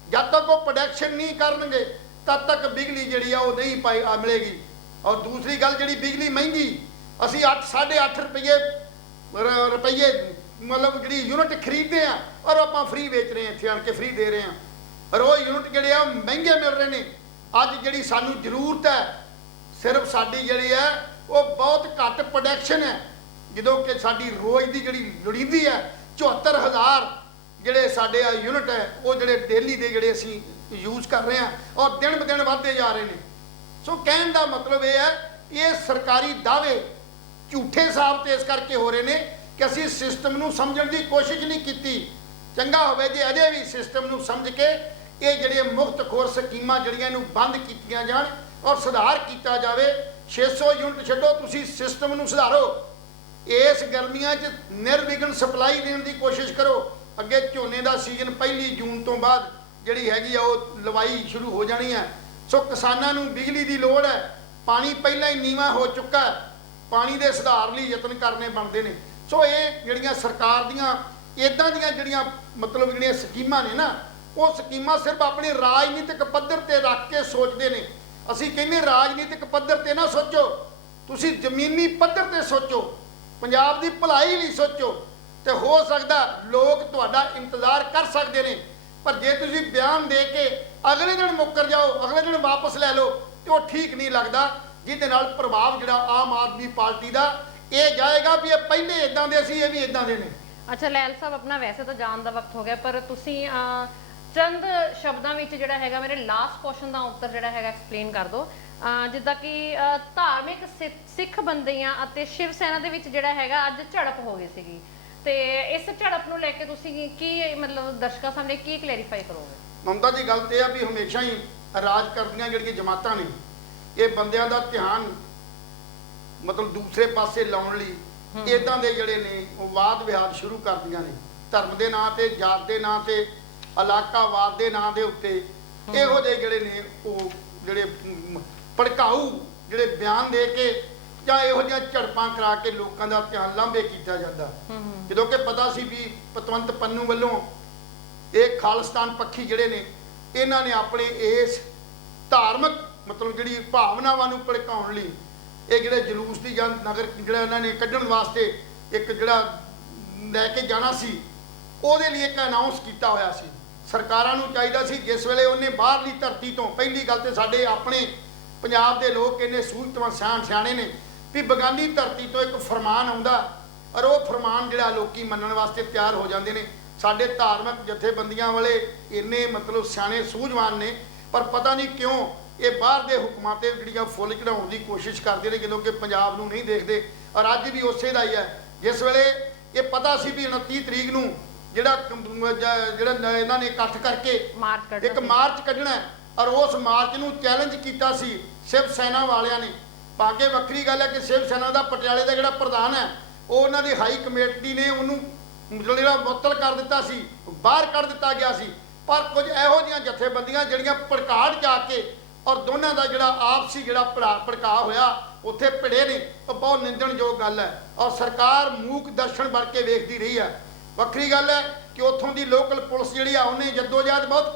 ਜਦ ਤੱਕ ਉਹ ਪ੍ਰੋਡਕਸ਼ਨ ਨਹੀਂ ਕਰਨਗੇ ਤਦ ਤੱਕ ਬਿਜਲੀ ਜਿਹੜੀ ਆ ਉਹ ਨਹੀਂ ਮਿਲੇਗੀ। ਔਰ ਦੂਸਰੀ ਗੱਲ, ਜਿਹੜੀ ਬਿਜਲੀ ਮਹਿੰਗੀ, ਅਸੀਂ 8-8.5 ਰੁਪਏ ਮਤਲਬ ਜਿਹੜੀ ਯੂਨਿਟ ਖਰੀਦਦੇ ਆ ਔਰ ਆਪਾਂ ਫ੍ਰੀ ਵੇਚ ਰਹੇ ਹਾਂ, ਇੱਥੇ ਆਣ ਕੇ ਫ੍ਰੀ ਦੇ ਰਹੇ ਹਾਂ। ਔਰ ਉਹ ਯੂਨਿਟ ਜਿਹੜੇ ਆ ਮਹਿੰਗੇ ਮਿਲ ਰਹੇ ਨੇ। ਅੱਜ ਜਿਹੜੀ ਸਾਨੂੰ ਜ਼ਰੂਰਤ ਹੈ, ਸਿਰਫ ਸਾਡੀ ਜਿਹੜੀ ਹੈ ਉਹ ਬਹੁਤ ਘੱਟ ਪ੍ਰੋਡਕਸ਼ਨ ਹੈ, ਜਦੋਂ ਕਿ ਸਾਡੀ ਰੋਜ਼ ਦੀ ਜਿਹੜੀ ਲੋੜੀਂਦੀ ਹੈ 74,000 ਜਿਹੜੇ ਸਾਡੇ ਆ ਯੂਨਿਟ ਹੈ, ਉਹ ਜਿਹੜੇ ਡੇਲੀ ਦੇ ਜਿਹੜੇ ਅਸੀਂ ਯੂਜ਼ ਕਰ ਰਹੇ ਹਾਂ ਔਰ ਦਿਨ ਬ ਦਿਨ ਵੱਧਦੇ ਜਾ ਰਹੇ ਨੇ। ਸੋ ਕਹਿਣ ਦਾ ਮਤਲਬ ਇਹ ਹੈ, ਇਹ ਸਰਕਾਰੀ ਦਾਅਵੇ ਝੂਠੇ ਸਾਬਤ ਇਸ ਕਰਕੇ ਹੋ ਰਹੇ ਨੇ ਕਿ ਅਸੀਂ ਸਿਸਟਮ ਨੂੰ ਸਮਝਣ ਦੀ ਕੋਸ਼ਿਸ਼ ਨਹੀਂ ਕੀਤੀ। ਚੰਗਾ ਹੋਵੇ ਜੇ ਅਜੇ ਵੀ ਸਿਸਟਮ ਨੂੰ ਸਮਝ ਕੇ ਇਹ ਜਿਹੜੀਆਂ ਮੁਫਤਖੋਰ ਸਕੀਮਾਂ ਜਿਹੜੀਆਂ ਇਹਨੂੰ ਬੰਦ ਕੀਤੀਆਂ ਜਾਣ ਔਰ ਸੁਧਾਰ ਕੀਤਾ ਜਾਵੇ। 600 ਯੂਨਿਟ ਛੱਡੋ, ਤੁਸੀਂ ਸਿਸਟਮ ਨੂੰ ਸੁਧਾਰੋ। ਇਸ ਗਰਮੀਆਂ 'ਚ ਨਿਰਵਿਘਨ ਸਪਲਾਈ ਦੇਣ ਦੀ ਕੋਸ਼ਿਸ਼ ਕਰੋ। ਅੱਗੇ ਝੋਨੇ ਦਾ ਸੀਜ਼ਨ 1 ਜੂਨ ਤੋਂ ਬਾਅਦ ਜਿਹੜੀ ਹੈਗੀ ਆ ਉਹ ਲਵਾਈ ਸ਼ੁਰੂ ਹੋ ਜਾਣੀ ਹੈ। ਸੋ ਕਿਸਾਨਾਂ ਨੂੰ ਬਿਜਲੀ ਦੀ ਲੋੜ ਹੈ। ਪਾਣੀ ਪਹਿਲਾਂ ਹੀ ਨੀਵਾਂ ਹੋ ਚੁੱਕਾ ਹੈ, ਪਾਣੀ ਦੇ ਸੁਧਾਰ ਲਈ ਯਤਨ ਕਰਨੇ ਬਣਦੇ ਨੇ। ਸੋ ਇਹ ਜਿਹੜੀਆਂ ਸਰਕਾਰ ਦੀਆਂ ਇਦਾਂ ਦੀਆਂ ਜਿਹੜੀਆਂ ਮਤਲਬ ਜਿਹੜੀਆਂ ਸਕੀਮਾਂ ਨੇ ਨਾ, ਉਹ ਸਕੀਮਾਂ ਸਿਰਫ ਆਪਣੇ ਰਾਜਨੀਤਿਕ ਪੱਧਰ ਤੇ ਰੱਖ ਕੇ ਸੋਚਦੇ ਨੇ। ਅਸੀਂ ਕਹਿੰਦੇ ਰਾਜਨੀਤਿਕ ਪੱਧਰ ਤੇ ਨਾ ਸੋਚੋ, ਤੁਸੀਂ ਜ਼ਮੀਨੀ ਪੱਧਰ ਤੇ ਸੋਚੋ, ਪੰਜਾਬ ਦੀ ਭਲਾਈ ਲਈ ਸੋਚੋ, ਤੇ ਹੋ ਸਕਦਾ ਲੋਕ ਤੁਹਾਡਾ ਇੰਤਜ਼ਾਰ ਕਰ ਸਕਦੇ ਨੇ। ਪਰ ਜੇ ਤੁਸੀਂ ਬਿਆਨ ਦੇ ਕੇ ਅਗਲੇ ਦਿਨ ਮੁੱਕਰ ਜਾਓ, ਅਗਲੇ ਦਿਨ ਵਾਪਸ ਲੈ ਲਓ, ਤੇ ਉਹ ਠੀਕ ਨਹੀਂ ਲੱਗਦਾ, ਜਿਹਦੇ ਨਾਲ ਪ੍ਰਭਾਵ ਜਿਹੜਾ ਆਮ ਆਦਮੀ ਪਾਰਟੀ ਦਾ ਇਹ ਜਾਏਗਾ ਵੀ ਇਹ ਪਹਿਲੇ ਇਦਾਂ ਦੇ ਸੀ, ਇਹ ਵੀ ਇਦਾਂ ਦੇ ਨੇ। ਅੱਛਾ ਲੈਲ ਸਾਹਿਬ, ਆਪਣਾ ਵੈਸੇ ਤਾਂ ਜਾਣ ਦਾ ਵਕਤ ਹੋ ਗਿਆ, ਪਰ ਤੁਸੀਂ ਚੰਦ ਸ਼ਬਦਾਂ ਵਿੱਚ ਜਿਹੜਾ ਹੈਗਾ ਮੇਰੇ ਲਾਸਟ ਕੁਐਸਚਨ ਦਾ ਉੱਤਰ ਜਿਹੜਾ ਹੈਗਾ ਐਕਸਪਲੇਨ ਕਰ ਦਿਓ। ਜਿੱਦਾਂ ਕਿ ਧਾਰਮਿਕ ਸਿੱਖ ਬੰਦਿਆਂ ਅਤੇ ਸ਼ਿਵ ਸੈਨਾ ਦੇ ਵਿੱਚ ਜਿਹੜਾ ਹੈਗਾ ਅੱਜ ਝੜਪ ਹੋ ਗਈ ਸੀਗੀ, ਤੇ ਇਸ ਝੜਪ ਨੂੰ ਲੈ ਕੇ ਤੁਸੀਂ ਕੀ ਮਤਲਬ ਦਰਸ਼ਕਾਂ ਸਾਹਮਣੇ ਕੀ ਕਲੈਰੀਫਾਈ ਕਰੋਗੇ? ਮਮਤਾ ਜੀ, ਗੱਲ ਤੇ ਆ ਵੀ ਹਮੇਸ਼ਾ ਹੀ ਰਾਜ ਕਰਦੀਆਂ ਜਿਹੜੀਆਂ ਜਮਾਤਾਂ ਨੇ, ਇਹ ਬੰਦਿਆਂ ਦਾ ਧਿਆਨ ਮਤਲਬ ਦੂਸਰੇ ਪਾਸੇ ਲਾਉਣ ਲਈ ਇਦਾਂ ਦੇ ਜਿਹੜੇ ਨੇ ਉਹ ਵਾਦ ਵਿਵਾਦ ਸ਼ੁਰੂ ਕਰਦੀਆਂ ਨੇ, ਧਰਮ ਦੇ ਨਾਂ ਤੇ, ਜਾਤ ਦੇ ਨਾਂ ਤੇ, ਇਲਾਕਾਵਾਦ ਦੇ ਨਾਂ ਦੇ ਉੱਤੇ ਇਹੋ ਜਿਹੇ ਜਿਹੜੇ ਨੇ ਉਹ ਜਿਹੜੇ ਭੜਕਾਊ ਜਿਹੜੇ ਬਿਆਨ ਦੇ ਕੇ ਜਾਂ ਇਹੋ ਜਿਹੀਆਂ ਝੜਪਾਂ ਕਰਾ ਕੇ ਲੋਕਾਂ ਦਾ ਧਿਆਨ ਲਾਂਭੇ ਕੀਤਾ ਜਾਂਦਾ। ਜਦੋਂ ਕਿ ਪਤਾ ਸੀ ਵੀ ਪਤਵੰਤ ਪੰਨੂ ਵੱਲੋਂ ਇਹ ਖਾਲਿਸਤਾਨ ਪੱਖੀ ਜਿਹੜੇ ਨੇ, ਇਹਨਾਂ ਨੇ ਆਪਣੇ ਇਸ ਧਾਰਮਿਕ ਮਤਲਬ ਜਿਹੜੀ ਭਾਵਨਾਵਾਂ ਨੂੰ ਭੜਕਾਉਣ ਲਈ ਇਹ ਜਿਹੜੇ ਜਲੂਸ ਦੀ ਜਾਂ ਨਗਰ ਜਿਹੜਾ ਇਹਨਾਂ ਨੇ ਕੱਢਣ ਵਾਸਤੇ ਇੱਕ ਜਿਹੜਾ ਲੈ ਕੇ ਜਾਣਾ ਸੀ, ਉਹਦੇ ਲਈ ਇੱਕ ਅਨਾਉਂਸ ਕੀਤਾ ਹੋਇਆ ਸੀ। ਸਰਕਾਰਾਂ ਨੂੰ ਚਾਹੀਦਾ ਸੀ ਜਿਸ ਵੇਲੇ ਉਹਨੇ ਬਾਹਰਲੀ ਧਰਤੀ ਤੋਂ, ਪਹਿਲੀ ਗੱਲ ਤੇ ਸਾਡੇ ਆਪਣੇ ਪੰਜਾਬ ਦੇ ਲੋਕ ਇੰਨੇ ਸੂਝਵਾਨ ਸਿਆਣੇ ਨੇ ਵੀ ਬਗਾਨੀ ਧਰਤੀ ਤੋਂ ਇੱਕ ਫਰਮਾਨ ਆਉਂਦਾ, ਔਰ ਉਹ ਫਰਮਾਨ ਜਿਹੜਾ ਲੋਕੀ ਮੰਨਣ ਵਾਸਤੇ ਤਿਆਰ ਹੋ ਜਾਂਦੇ ਨੇ। ਸਾਡੇ ਧਾਰਮਿਕ ਜਥੇਬੰਦੀਆਂ ਵਾਲੇ ਇੰਨੇ ਮਤਲਬ ਸਿਆਣੇ ਸੂਝਵਾਨ ਨੇ, ਪਰ ਪਤਾ ਨਹੀਂ ਕਿਉਂ ਇਹ ਬਾਹਰ ਦੇ ਹੁਕਮਾਂ ਤੇ ਜਿਹੜੀਆਂ ਫੁੱਲ ਚੜਾਉਣ ਦੀ ਕੋਸ਼ਿਸ਼ ਕਰਦੇ ਨੇ, ਜਦੋਂ ਕਿ ਪੰਜਾਬ ਨੂੰ ਨਹੀਂ ਦੇਖਦੇ। ਔਰ ਅੱਜ ਵੀ ਉਸੇ ਦਾ ਹੀ ਹੈ। ਜਿਸ ਵੇਲੇ ਇਹ ਪਤਾ ਸੀ ਵੀ 29 ਤਰੀਕ ਨੂੰ ਜਿਹੜਾ ਇਹਨਾਂ ਨੇ ਇਕੱਠ ਕਰਕੇ ਇੱਕ ਮਾਰਚ ਕੱਢਣਾ, ਔਰ ਉਸ ਮਾਰਚ ਨੂੰ ਚੈਲੰਜ ਕੀਤਾ ਸੀ ਸ਼ਿਵ ਸੈਨਾ ਵਾਲਿਆਂ ਨੇ। ਬਾਕੀ ਵੱਖਰੀ ਗੱਲ ਹੈ ਕਿ ਸ਼ਿਵ ਸੈਨਾ ਦਾ ਪਟਿਆਲੇ ਦਾ ਜਿਹੜਾ ਪ੍ਰਧਾਨ ਹੈ, ਉਹ ਉਹਨਾਂ ਦੀ ਹਾਈ ਕਮੇਟੀ ਨੇ ਉਹਨੂੰ ਜਿਹੜਾ ਮੁਅੱਤਲ ਕਰ ਦਿੱਤਾ ਸੀ, ਬਾਹਰ ਕੱਢ ਦਿੱਤਾ ਗਿਆ ਸੀ। ਪਰ ਕੁਝ ਇਹੋ ਜਿਹੀਆਂ ਜਥੇਬੰਦੀਆਂ ਜਿਹੜੀਆਂ ਭੜਕਾੜ ਜਾ ਕੇ ਔਰ ਦੋਨਾਂ ਦਾ ਜਿਹੜਾ ਆਪਸੀ ਜਿਹੜਾ ਭੜਕਾ ਹੋਇਆ ਉੱਥੇ ਭਿੜੇ ਨੇ, ਉਹ ਬਹੁਤ ਨਿੰਦਣਯੋਗ ਗੱਲ ਹੈ। ਔਰ ਸਰਕਾਰ ਮੂਕ ਦਰਸ਼ਨ ਬਣ ਕੇ ਵੇਖਦੀ ਰਹੀ ਹੈ। ਵੱਖਰੀ ਗੱਲ ਹੈ ਕਿ ਉੱਥੋਂ ਦੀ ਲੋਕਲ ਪੁਲਿਸ ਜਿਹੜੀ ਆ ਉਹਨੇ ਜਦੋਜਹਿਦ ਬਹੁਤ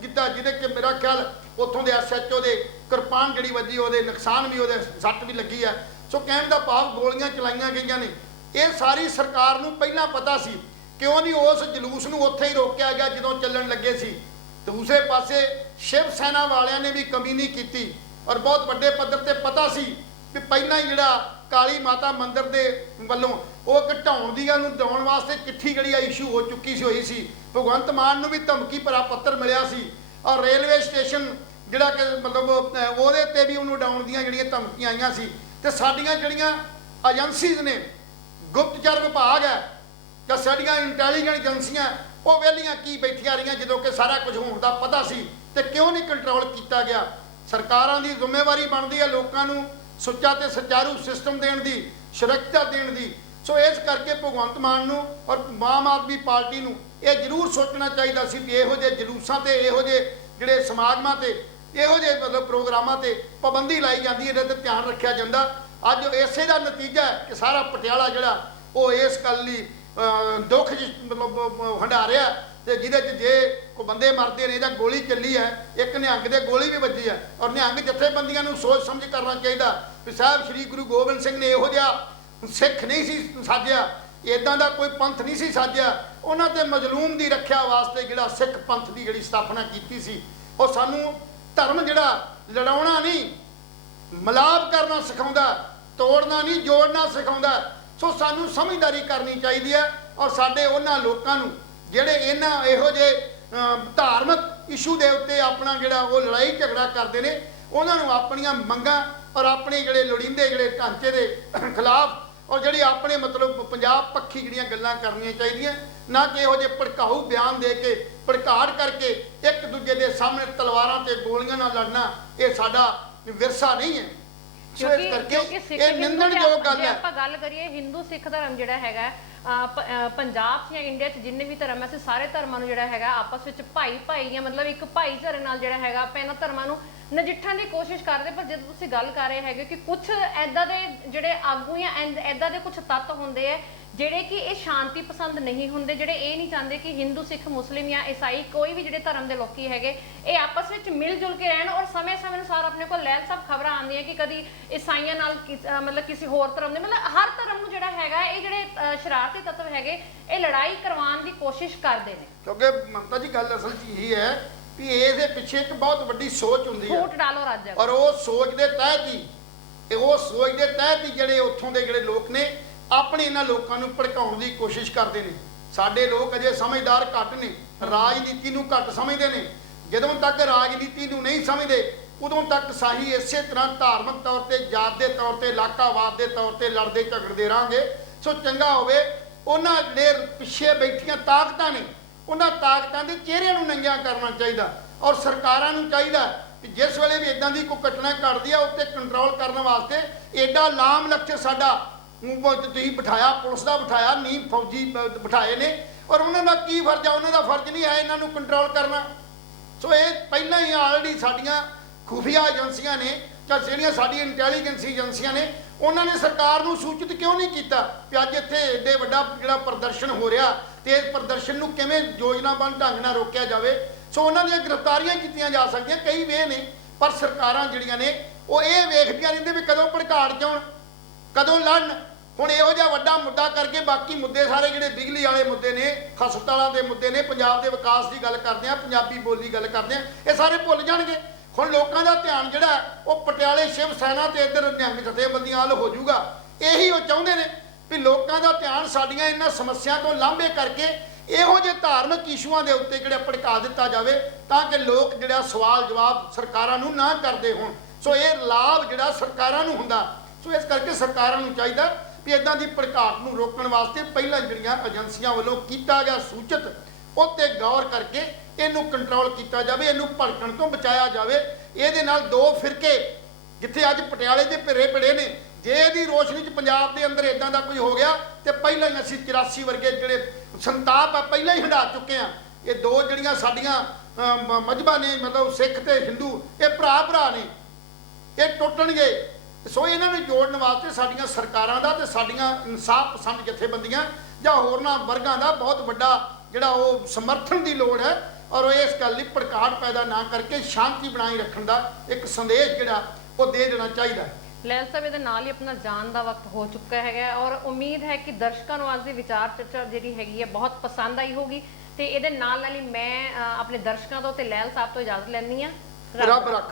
ਕੀਤਾ, ਜਿਹਦੇ ਕਿ ਮੇਰਾ ਖਿਆਲ ਉੱਥੋਂ ਦੇ SHO ਦੇ ਕਿਰਪਾਨ ਜਿਹੜੀ ਵੱਜੀ, ਉਹਦੇ ਨੁਕਸਾਨ ਵੀ, ਉਹਦੇ ਸੱਟ ਵੀ ਲੱਗੀ ਹੈ। ਸੋ ਕਹਿਣ ਦਾ ਭਾਵ ਗੋਲੀਆਂ ਚਲਾਈਆਂ ਗਈਆਂ ਨੇ। ਇਹ ਸਾਰੀ ਸਰਕਾਰ ਨੂੰ ਪਹਿਲਾਂ ਪਤਾ ਸੀ, ਕਿਉਂ ਨਹੀਂ ਉਸ ਜਲੂਸ ਨੂੰ ਉੱਥੇ ਹੀ ਰੋਕਿਆ ਗਿਆ ਜਦੋਂ ਚੱਲਣ ਲੱਗੇ ਸੀ। ਦੂਸਰੇ ਪਾਸੇ ਸ਼ਿਵ ਸੈਨਾ ਵਾਲਿਆਂ ਨੇ ਵੀ ਕਮੀ ਨਹੀਂ ਕੀਤੀ, ਔਰ ਬਹੁਤ ਵੱਡੇ ਪੱਧਰ ਤੇ ਪਤਾ ਸੀ ਵੀ ਪਹਿਲਾਂ ਹੀ ਜਿਹੜਾ ਕਾਲੀ ਮਾਤਾ ਮੰਦਿਰ ਦੇ ਵੱਲੋਂ ਉਹ ਘਟਾਉਣ ਦੀ ਗੱਲ ਨੂੰ ਦੌਣ ਵਾਸਤੇ ਚਿੱਠੀ ਜਿਹੜੀ ਆ ਇਸ਼ੂ ਹੋ ਚੁੱਕੀ ਸੀ। ਭਗਵੰਤ ਮਾਨ ਨੂੰ ਵੀ ਧਮਕੀ ਭਰਾ ਪੱਤਰ ਮਿਲਿਆ ਸੀ, ਔਰ ਰੇਲਵੇ ਸਟੇਸ਼ਨ ਜਿਹੜਾ ਕਿ ਮਤਲਬ ਉਹਦੇ ਤੇ ਵੀ ਉਹਨੂੰ ਉਡਾਉਣ ਦੀਆਂ ਜਿਹੜੀਆਂ ਧਮਕੀਆਂ ਆਈਆਂ ਸੀ। ਤੇ ਸਾਡੀਆਂ ਜਿਹੜੀਆਂ ਏਜੰਸੀਜ਼ ਨੇ, ਗੁਪਤਚਰ ਵਿਭਾਗ ਹੈ ਜਾਂ ਸਾਡੀਆਂ ਇੰਟੈਲੀਜੈਂਸ ਏਜੰਸੀਆਂ, ਉਹ ਵਿਹਲੀਆਂ ਕੀ ਬੈਠੀਆਂ ਰਹੀਆਂ ਜਦੋਂ ਕਿ ਸਾਰਾ ਕੁਝ ਹੋਣ ਦਾ ਪਤਾ ਸੀ, ਤੇ ਕਿਉਂ ਨਹੀਂ ਕੰਟਰੋਲ ਕੀਤਾ ਗਿਆ? ਸਰਕਾਰਾਂ ਦੀ ਜ਼ਿੰਮੇਵਾਰੀ ਬਣਦੀ ਹੈ ਲੋਕਾਂ ਨੂੰ ਸੁੱਚਾ ਤੇ ਸੁਚਾਰੂ ਸਿਸਟਮ ਦੇਣ ਦੀ, ਸੁਰੱਖਿਆ ਦੇਣ ਦੀ। ਸੋ ਇਸ ਕਰਕੇ ਭਗਵੰਤ ਮਾਨ ਨੂੰ ਔਰ ਆਮ ਆਦਮੀ ਪਾਰਟੀ ਨੂੰ ਇਹ ਜ਼ਰੂਰ ਸੋਚਣਾ ਚਾਹੀਦਾ ਸੀ ਵੀ ਇਹੋ ਜਿਹੇ ਜਲੂਸਾਂ ਤੇ, ਇਹੋ ਜਿਹੇ ਜਿਹੜੇ ਸਮਾਗਮਾਂ ਤੇ, ਇਹੋ ਜਿਹੇ ਮਤਲਬ ਪ੍ਰੋਗਰਾਮਾਂ ਤੇ ਪਾਬੰਦੀ ਲਾਈ ਜਾਂਦੀ, ਇਹਦੇ ਤੇ ਧਿਆਨ ਰੱਖਿਆ ਜਾਂਦਾ। ਅੱਜ ਇਸੇ ਦਾ ਨਤੀਜਾ ਹੈ ਕਿ ਸਾਰਾ ਪਟਿਆਲਾ ਜਿਹੜਾ ਉਹ ਇਸ ਗੱਲ ਲਈ ਦੁੱਖ ਮਤਲਬ ਹੰਢਾਰਿਆ, ਤੇ ਜਿਹਦੇ 'ਚ ਜੇ ਕੋਈ ਬੰਦੇ ਮਰਦੇ ਨੇ ਜਾਂ ਗੋਲੀ ਚੱਲੀ ਹੈ, ਇੱਕ ਨਿਹੰਗ ਦੇ ਗੋਲੀ ਵੀ ਵੱਜੀ ਹੈ। ਔਰ ਨਿਹੰਗ ਜਥੇਬੰਦੀਆਂ ਨੂੰ ਸੋਚ ਸਮਝ ਕਰਨਾ ਚਾਹੀਦਾ ਵੀ ਸਾਹਿਬ ਸ਼੍ਰੀ ਗੁਰੂ ਗੋਬਿੰਦ ਸਿੰਘ ਨੇ ਇਹੋ ਜਿਹਾ ਸਿੱਖ ਨਹੀਂ ਸੀ ਸਾਜਿਆ, ਇਦਾਂ ਦਾ ਕੋਈ ਪੰਥ ਨਹੀਂ ਸੀ ਸਾਜਿਆ। ਉਹਨਾਂ ਤੇ ਮਜ਼ਲੂਮ ਦੀ ਰੱਖਿਆ ਵਾਸਤੇ ਜਿਹੜਾ ਸਿੱਖ ਪੰਥ ਦੀ ਜਿਹੜੀ ਸਥਾਪਨਾ ਕੀਤੀ ਸੀ, ਉਹ ਸਾਨੂੰ ਧਰਮ ਜਿਹੜਾ ਲੜਾਉਣਾ ਨਹੀਂ, ਮਿਲਾਪ ਕਰਨਾ ਸਿਖਾਉਂਦਾ, ਤੋੜਨਾ ਨਹੀਂ ਜੋੜਨਾ ਸਿਖਾਉਂਦਾ। ਸੋ ਸਾਨੂੰ ਸਮਝਦਾਰੀ ਕਰਨੀ ਚਾਹੀਦੀ ਹੈ। ਔਰ ਸਾਡੇ ਉਹਨਾਂ ਲੋਕਾਂ ਨੂੰ ਜਿਹੜੇ ਇਹਨਾਂ ਇਹੋ ਜਿਹੇ ਧਾਰਮਿਕ ਇਸ਼ੂ ਦੇ ਉੱਤੇ ਆਪਣਾ ਜਿਹੜਾ ਉਹ ਲੜਾਈ ਝਗੜਾ ਕਰਦੇ ਨੇ, ਉਹਨਾਂ ਨੂੰ ਆਪਣੀਆਂ ਮੰਗਾਂ ਔਰ ਆਪਣੇ ਜਿਹੜੇ ਲੋੜੀਂਦੇ ਜਿਹੜੇ ਢਾਂਚੇ ਦੇ ਖਿਲਾਫ ਔਰ ਜਿਹੜੀ ਆਪਣੇ ਮਤਲਬ ਪੰਜਾਬ ਪੱਖੀ ਜਿਹੜੀਆਂ ਗੱਲਾਂ ਕਰਨੀਆਂ ਚਾਹੀਦੀਆਂ, ਨਾ ਕਿ ਇਹੋ ਜਿਹੇ ਭੜਕਾਊ ਬਿਆਨ ਦੇ ਕੇ ਭੜਕਾੜ ਕਰਕੇ ਇੱਕ ਦੂਜੇ ਦੇ ਸਾਹਮਣੇ ਤਲਵਾਰਾਂ ਤੇ ਗੋਲੀਆਂ ਨਾਲ ਲੜਨਾ, ਇਹ ਸਾਡਾ ਵਿਰਸਾ ਨਹੀਂ ਹੈ। ਕਿਉਂਕਿ ਇਹ ਨਿੰਦਣਯੋਗ ਗੱਲ ਹੈ। ਆਪਾਂ ਗੱਲ ਕਰੀਏ ਹਿੰਦੂ ਸਿੱਖ ਧਰਮ ਜਿਹੜਾ ਹੈਗਾ ਪੰਜਾਬ 'ਚ ਜਾਂ ਇੰਡੀਆ 'ਚ ਜਿੰਨੇ ਵੀ ਧਰਮ ਹੈ, ਅਸੀਂ ਸਾਰੇ ਧਰਮਾਂ ਨੂੰ ਜਿਹੜਾ ਹੈਗਾ ਆਪਸ ਵਿੱਚ ਭਾਈ ਜਾਂ ਮਤਲਬ ਇੱਕ ਭਾਈਚਾਰੇ ਨਾਲ ਜਿਹੜਾ ਹੈਗਾ ਆਪਾਂ ਇਹਨਾਂ ਧਰਮਾਂ ਨੂੰ ਨਜਿੱਠਣ ਦੀ ਕੋਸ਼ਿਸ਼ ਕਰਦੇ। ਪਰ ਜਦੋਂ ਤੁਸੀਂ ਗੱਲ ਕਰ ਰਹੇ ਹੈਗੇ ਕਿ ਕੁਝ ਐਦਾਂ ਦੇ ਜਿਹੜੇ ਆਗੂ ਜਾਂ ਐਦਾਂ ਦੇ ਕੁਝ ਤੱਤ ਹੁੰਦੇ ਆ ਜਿਹੜੇ ਕਿ ਇਹ ਸ਼ਾਂਤੀ ਪਸੰਦ ਨਹੀਂ ਹੁੰਦੇ, ਜਿਹੜੇ ਇਹ ਨਹੀਂ ਚਾਹੁੰਦੇ ਕਿ ਹਿੰਦੂ, ਸਿੱਖ, ਮੁਸਲਿਮ ਜਾਂ ਈਸਾਈ ਕੋਈ ਵੀ ਜਿਹੜੇ ਧਰਮ ਦੇ ਲੋਕੀ ਹੈਗੇ ਇਹ ਆਪਸ ਵਿੱਚ ਮਿਲ ਜੁਲ ਕੇ ਰਹਿਣ। ਔਰ ਸਮੇਂ-ਸਮੇਂ ਅਨੁਸਾਰ ਆਪਣੇ ਕੋਲ ਲਹਿਲ ਸਾਹਿਬ ਖਬਰਾਂ ਆਉਂਦੀਆਂ ਕਿ ਕਦੀ ਈਸਾਈਆਂ ਨਾਲ ਮਤਲਬ ਕਿਸੇ ਹੋਰ ਧਰਮ ਦੇ, ਮਤਲਬ ਹਰ ਧਰਮ ਨੂੰ ਜਿਹੜਾ ਹੈਗਾ ਇਹ ਜਿਹੜੇ ਸ਼ਰਾਰਤੀ ਤੱਤਵ ਹੈਗੇ ਇਹ ਲੜਾਈ ਕਰਵਾਉਣ ਦੀ ਕੋਸ਼ਿਸ਼ ਕਰਦੇ ਨੇ। ਕਿਉਂਕਿ ਮਮਤਾ ਜੀ ਗੱਲ ਅਸਲ 'ਚ ਇਹੀ ਹੈ ਵੀ ਇਹਦੇ ਪਿੱਛੇ ਇੱਕ ਬਹੁਤ ਵੱਡੀ ਸੋਚ ਹੁੰਦੀ ਹੈ, ਫੂਟ ਡਾਲੋ ਰਾਜਾ, ਔਰ ਉਹ ਸੋਚ ਦੇ ਤਹਿਤ ਹੀ ਜਿਹੜੇ ਉੱਥੋਂ ਦੇ ਜਿਹੜੇ ਲੋਕ ਨੇ ਆਪਣੇ ਇਹਨਾਂ ਲੋਕਾਂ ਨੂੰ ਭੜਕਾਉਣ ਦੀ ਕੋਸ਼ਿਸ਼ ਕਰਦੇ ਨੇ। ਸਾਡੇ ਲੋਕ ਅਜੇ ਸਮਝਦਾਰ ਘੱਟ ਨੇ, ਰਾਜਨੀਤੀ ਨੂੰ ਘੱਟ ਸਮਝਦੇ ਨੇ। ਜਦੋਂ ਤੱਕ ਰਾਜਨੀਤੀ ਨੂੰ ਨਹੀਂ ਸਮਝਦੇ ਉਦੋਂ ਤੱਕ ਸਾਹੀ ਇਸੇ ਤਰ੍ਹਾਂ ਧਾਰਮਿਕ ਤੌਰ ਤੇ, ਜਾਤ ਦੇ ਤੌਰ ਤੇ, ਇਲਾਕਾਵਾਦ ਦੇ ਤੌਰ ਤੇ ਲੜਦੇ ਝਗੜਦੇ ਰਹਾਂਗੇ। ਸੋ ਚੰਗਾ ਹੋਵੇ ਉਹਨਾਂ ਜਿਹੜੇ ਪਿੱਛੇ ਬੈਠੀਆਂ ਤਾਕਤਾਂ ਨੇ ਉਹਨਾਂ ਤਾਕਤਾਂ ਦੇ ਚਿਹਰਿਆਂ ਨੂੰ ਨੰਗਿਆ ਕਰਨਾ ਚਾਹੀਦਾ। ਔਰ ਸਰਕਾਰਾਂ ਨੂੰ ਚਾਹੀਦਾ ਕਿ ਜਿਸ ਵੇਲੇ ਵੀ ਇਦਾਂ ਦੀ ਕੋਈ ਘਟਨਾ ਘਟਦੀ ਆ ਉੱਤੇ ਕੰਟਰੋਲ ਕਰਨ ਵਾਸਤੇ ਐਡਾ ਲਾਮ ਲਕਸ਼ ਸਾਡਾ ਤੁਸੀਂ ਬਿਠਾਇਆ, ਪੁਲਿਸ ਦਾ ਬਿਠਾਇਆ, ਨੀਮ ਫੌਜੀ ਬਿਠਾਏ ਨੇ, ਔਰ ਉਹਨਾਂ ਦਾ ਕੀ ਫਰਜ਼ ਆ? ਉਹਨਾਂ ਦਾ ਫਰਜ਼ ਨਹੀਂ ਹੈ ਇਹਨਾਂ ਨੂੰ ਕੰਟਰੋਲ ਕਰਨਾ। ਸੋ ਇਹ ਪਹਿਲਾਂ ਹੀ ਆਲਰੇਡੀ ਸਾਡੀਆਂ ਖੁਫੀਆ ਏਜੰਸੀਆਂ ਨੇ ਜਾਂ ਜਿਹੜੀਆਂ ਸਾਡੀਆਂ ਇੰਟੈਲੀਜੈਂਸ ਏਜੰਸੀਆਂ ਨੇ ਉਹਨਾਂ ਨੇ ਸਰਕਾਰ ਨੂੰ ਸੂਚਿਤ ਕਿਉਂ ਨਹੀਂ ਕੀਤਾ ਕਿ ਅੱਜ ਇੱਥੇ ਏਡੇ ਵੱਡਾ ਜਿਹੜਾ ਪ੍ਰਦਰਸ਼ਨ ਹੋ ਰਿਹਾ ਤੇ ਇਸ ਪ੍ਰਦਰਸ਼ਨ ਨੂੰ ਕਿਵੇਂ ਯੋਜਨਾਬੰਦ ਢੰਗ ਨਾਲ ਰੋਕਿਆ ਜਾਵੇ। ਸੋ ਉਹਨਾਂ ਦੀਆਂ ਗ੍ਰਿਫਤਾਰੀਆਂ ਕੀਤੀਆਂ ਜਾ ਸਕਦੀਆਂ, ਕਈ ਵੇ ਨੇ, ਪਰ ਸਰਕਾਰਾਂ ਜਿਹੜੀਆਂ ਨੇ ਉਹ ਇਹ ਵੇਖਦੀਆਂ ਰਹਿੰਦੇ ਵੀ ਕਦੋਂ ਭੜਕਾੜ ਜਾਣ, ਕਦੋਂ ਲੜਨ। ਹੁਣ ਇਹੋ ਜਿਹਾ ਵੱਡਾ ਮੁੱਦਾ ਕਰਕੇ ਬਾਕੀ ਮੁੱਦੇ ਸਾਰੇ ਜਿਹੜੇ ਬਿਜਲੀ ਵਾਲੇ ਮੁੱਦੇ ਨੇ, ਹਸਪਤਾਲਾਂ ਦੇ ਮੁੱਦੇ ਨੇ, ਪੰਜਾਬ ਦੇ ਵਿਕਾਸ ਦੀ ਗੱਲ ਕਰਦੇ ਆ, ਪੰਜਾਬੀ ਬੋਲੀ ਗੱਲ ਕਰਦੇ ਆ, ਇਹ ਸਾਰੇ ਭੁੱਲ ਜਾਣਗੇ। ਹੁਣ ਲੋਕਾਂ ਦਾ ਧਿਆਨ ਜਿਹੜਾ ਉਹ ਪਟਿਆਲੇ ਸ਼ਿਵ ਸੈਨਾ ਤੇ ਇੱਧਰ ਨਿਹੰਗ ਜਥੇਬੰਦੀਆਂ ਵੱਲ ਹੋ ਜਾਊਗਾ। ਇਹੀ ਉਹ ਚਾਹੁੰਦੇ ਨੇ ਵੀ ਲੋਕਾਂ ਦਾ ਧਿਆਨ ਸਾਡੀਆਂ ਇਹਨਾਂ ਸਮੱਸਿਆ ਤੋਂ ਲਾਂਭੇ ਕਰਕੇ ਇਹੋ ਜਿਹੇ ਧਾਰਮਿਕ ਇਸ਼ੂਆਂ ਦੇ ਉੱਤੇ ਜਿਹੜਾ ਭੜਕਾ ਦਿੱਤਾ ਜਾਵੇ ਤਾਂ ਕਿ ਲੋਕ ਜਿਹੜਾ ਸਵਾਲ ਜਵਾਬ ਸਰਕਾਰਾਂ ਨੂੰ ਨਾ ਕਰਦੇ ਹੋਣ। ਸੋ ਇਹ ਲਾਭ ਜਿਹੜਾ ਸਰਕਾਰਾਂ ਨੂੰ ਹੁੰਦਾ। ਸੋ ਇਸ ਕਰਕੇ ਸਰਕਾਰਾਂ ਨੂੰ ਚਾਹੀਦਾ ਵੀ ਇਦਾਂ ਦੀ ਭੜਕਾਟ ਨੂੰ ਰੋਕਣ ਵਾਸਤੇ ਪਹਿਲਾਂ ਜਿਹੜੀਆਂ ਏਜੰਸੀਆਂ ਵੱਲੋਂ ਕੀਤਾ ਗਿਆ ਸੂਚਿਤ ਉੱਤੇ ਗੌਰ ਕਰਕੇ ਇਹਨੂੰ ਕੰਟਰੋਲ ਕੀਤਾ ਜਾਵੇ, ਇਹਨੂੰ ਭੜਕਣ ਤੋਂ ਬਚਾਇਆ ਜਾਵੇ। ਇਹਦੇ ਨਾਲ ਦੋ ਫਿਰਕੇ ਜਿੱਥੇ ਅੱਜ ਪਟਿਆਲੇ ਦੇ ਭਿਰੇ ਪੜੇ ਨੇ, ਜੇ ਇਹਦੀ ਰੋਸ਼ਨੀ 'ਚ ਪੰਜਾਬ ਦੇ ਅੰਦਰ ਇਦਾਂ ਦਾ ਕੋਈ ਹੋ ਗਿਆ ਤੇ ਪਹਿਲਾਂ ਹੀ ਅਸੀਂ 84 ਵਰਗੇ ਜਿਹੜੇ ਸੰਤਾਪ ਆ ਪਹਿਲਾਂ ਹੀ ਹੰਢਾ ਚੁੱਕੇ ਆ। ਇਹ ਦੋ ਜਿਹੜੀਆਂ ਸਾਡੀਆਂ ਮਜ਼ਹਬਾਂ ਨੇ, ਮਤਲਬ ਸਿੱਖ ਤੇ ਹਿੰਦੂ, ਇਹ ਭਰਾ ਨੇ, ਇਹ ਟੁੱਟਣਗੇ। ਸੋ ਇਹਨਾਂ ਨੂੰ ਜੋੜਨ ਵਾਸਤੇ ਸਾਡੀਆਂ ਸਰਕਾਰਾਂ ਦਾ ਤੇ ਸਾਡੀਆਂ ਇਨਸਾਫ ਪਸੰਦ ਜਥੇਬੰਦੀਆਂ ਜਾਂ ਹੋਰਨਾਂ ਵਰਗਾਂ ਦਾ ਬਹੁਤ ਵੱਡਾ ਜਿਹੜਾ ਉਹ ਸਮਰਥਨ ਦੀ ਲੋੜ ਹੈ। ਔਰ ਇਸ ਗੱਲ ਲਈ ਭੜਕਾਟ ਪੈਦਾ ਨਾ ਕਰਕੇ ਸ਼ਾਂਤੀ ਬਣਾਈ ਰੱਖਣ ਦਾ ਇੱਕ ਸੰਦੇਸ਼ ਜਿਹੜਾ ਉਹ ਦੇ ਦੇਣਾ ਚਾਹੀਦਾ ਹੈ। ਲਹਿਲ ਸਾਹਿਬ, ਇਹਦੇ ਨਾਲ ਹੀ ਆਪਣਾ ਜਾਣ ਦਾ ਵਕਤ ਹੋ ਚੁੱਕਾ ਹੈਗਾ ਔਰ ਉਮੀਦ ਹੈ ਕਿ ਦਰਸ਼ਕਾਂ ਨੂੰ ਅੱਜ ਦੀ ਵਿਚਾਰ ਚਰਚਾ ਜਿਹੜੀ ਹੈਗੀ ਹੈ ਬਹੁਤ ਪਸੰਦ ਆਈ ਹੋਗੀ। ਤੇ ਇਹਦੇ ਨਾਲ ਹੀ ਮੈਂ ਆਪਣੇ ਦਰਸ਼ਕਾਂ ਤੋਂ ਤੇ ਲਹਿਲ ਸਾਹਿਬ ਤੋਂ ਇਜਾਜ਼ਤ ਲੈਂਦੀ ਹਾਂ। ਰੱਬ ਰਾਖਾ।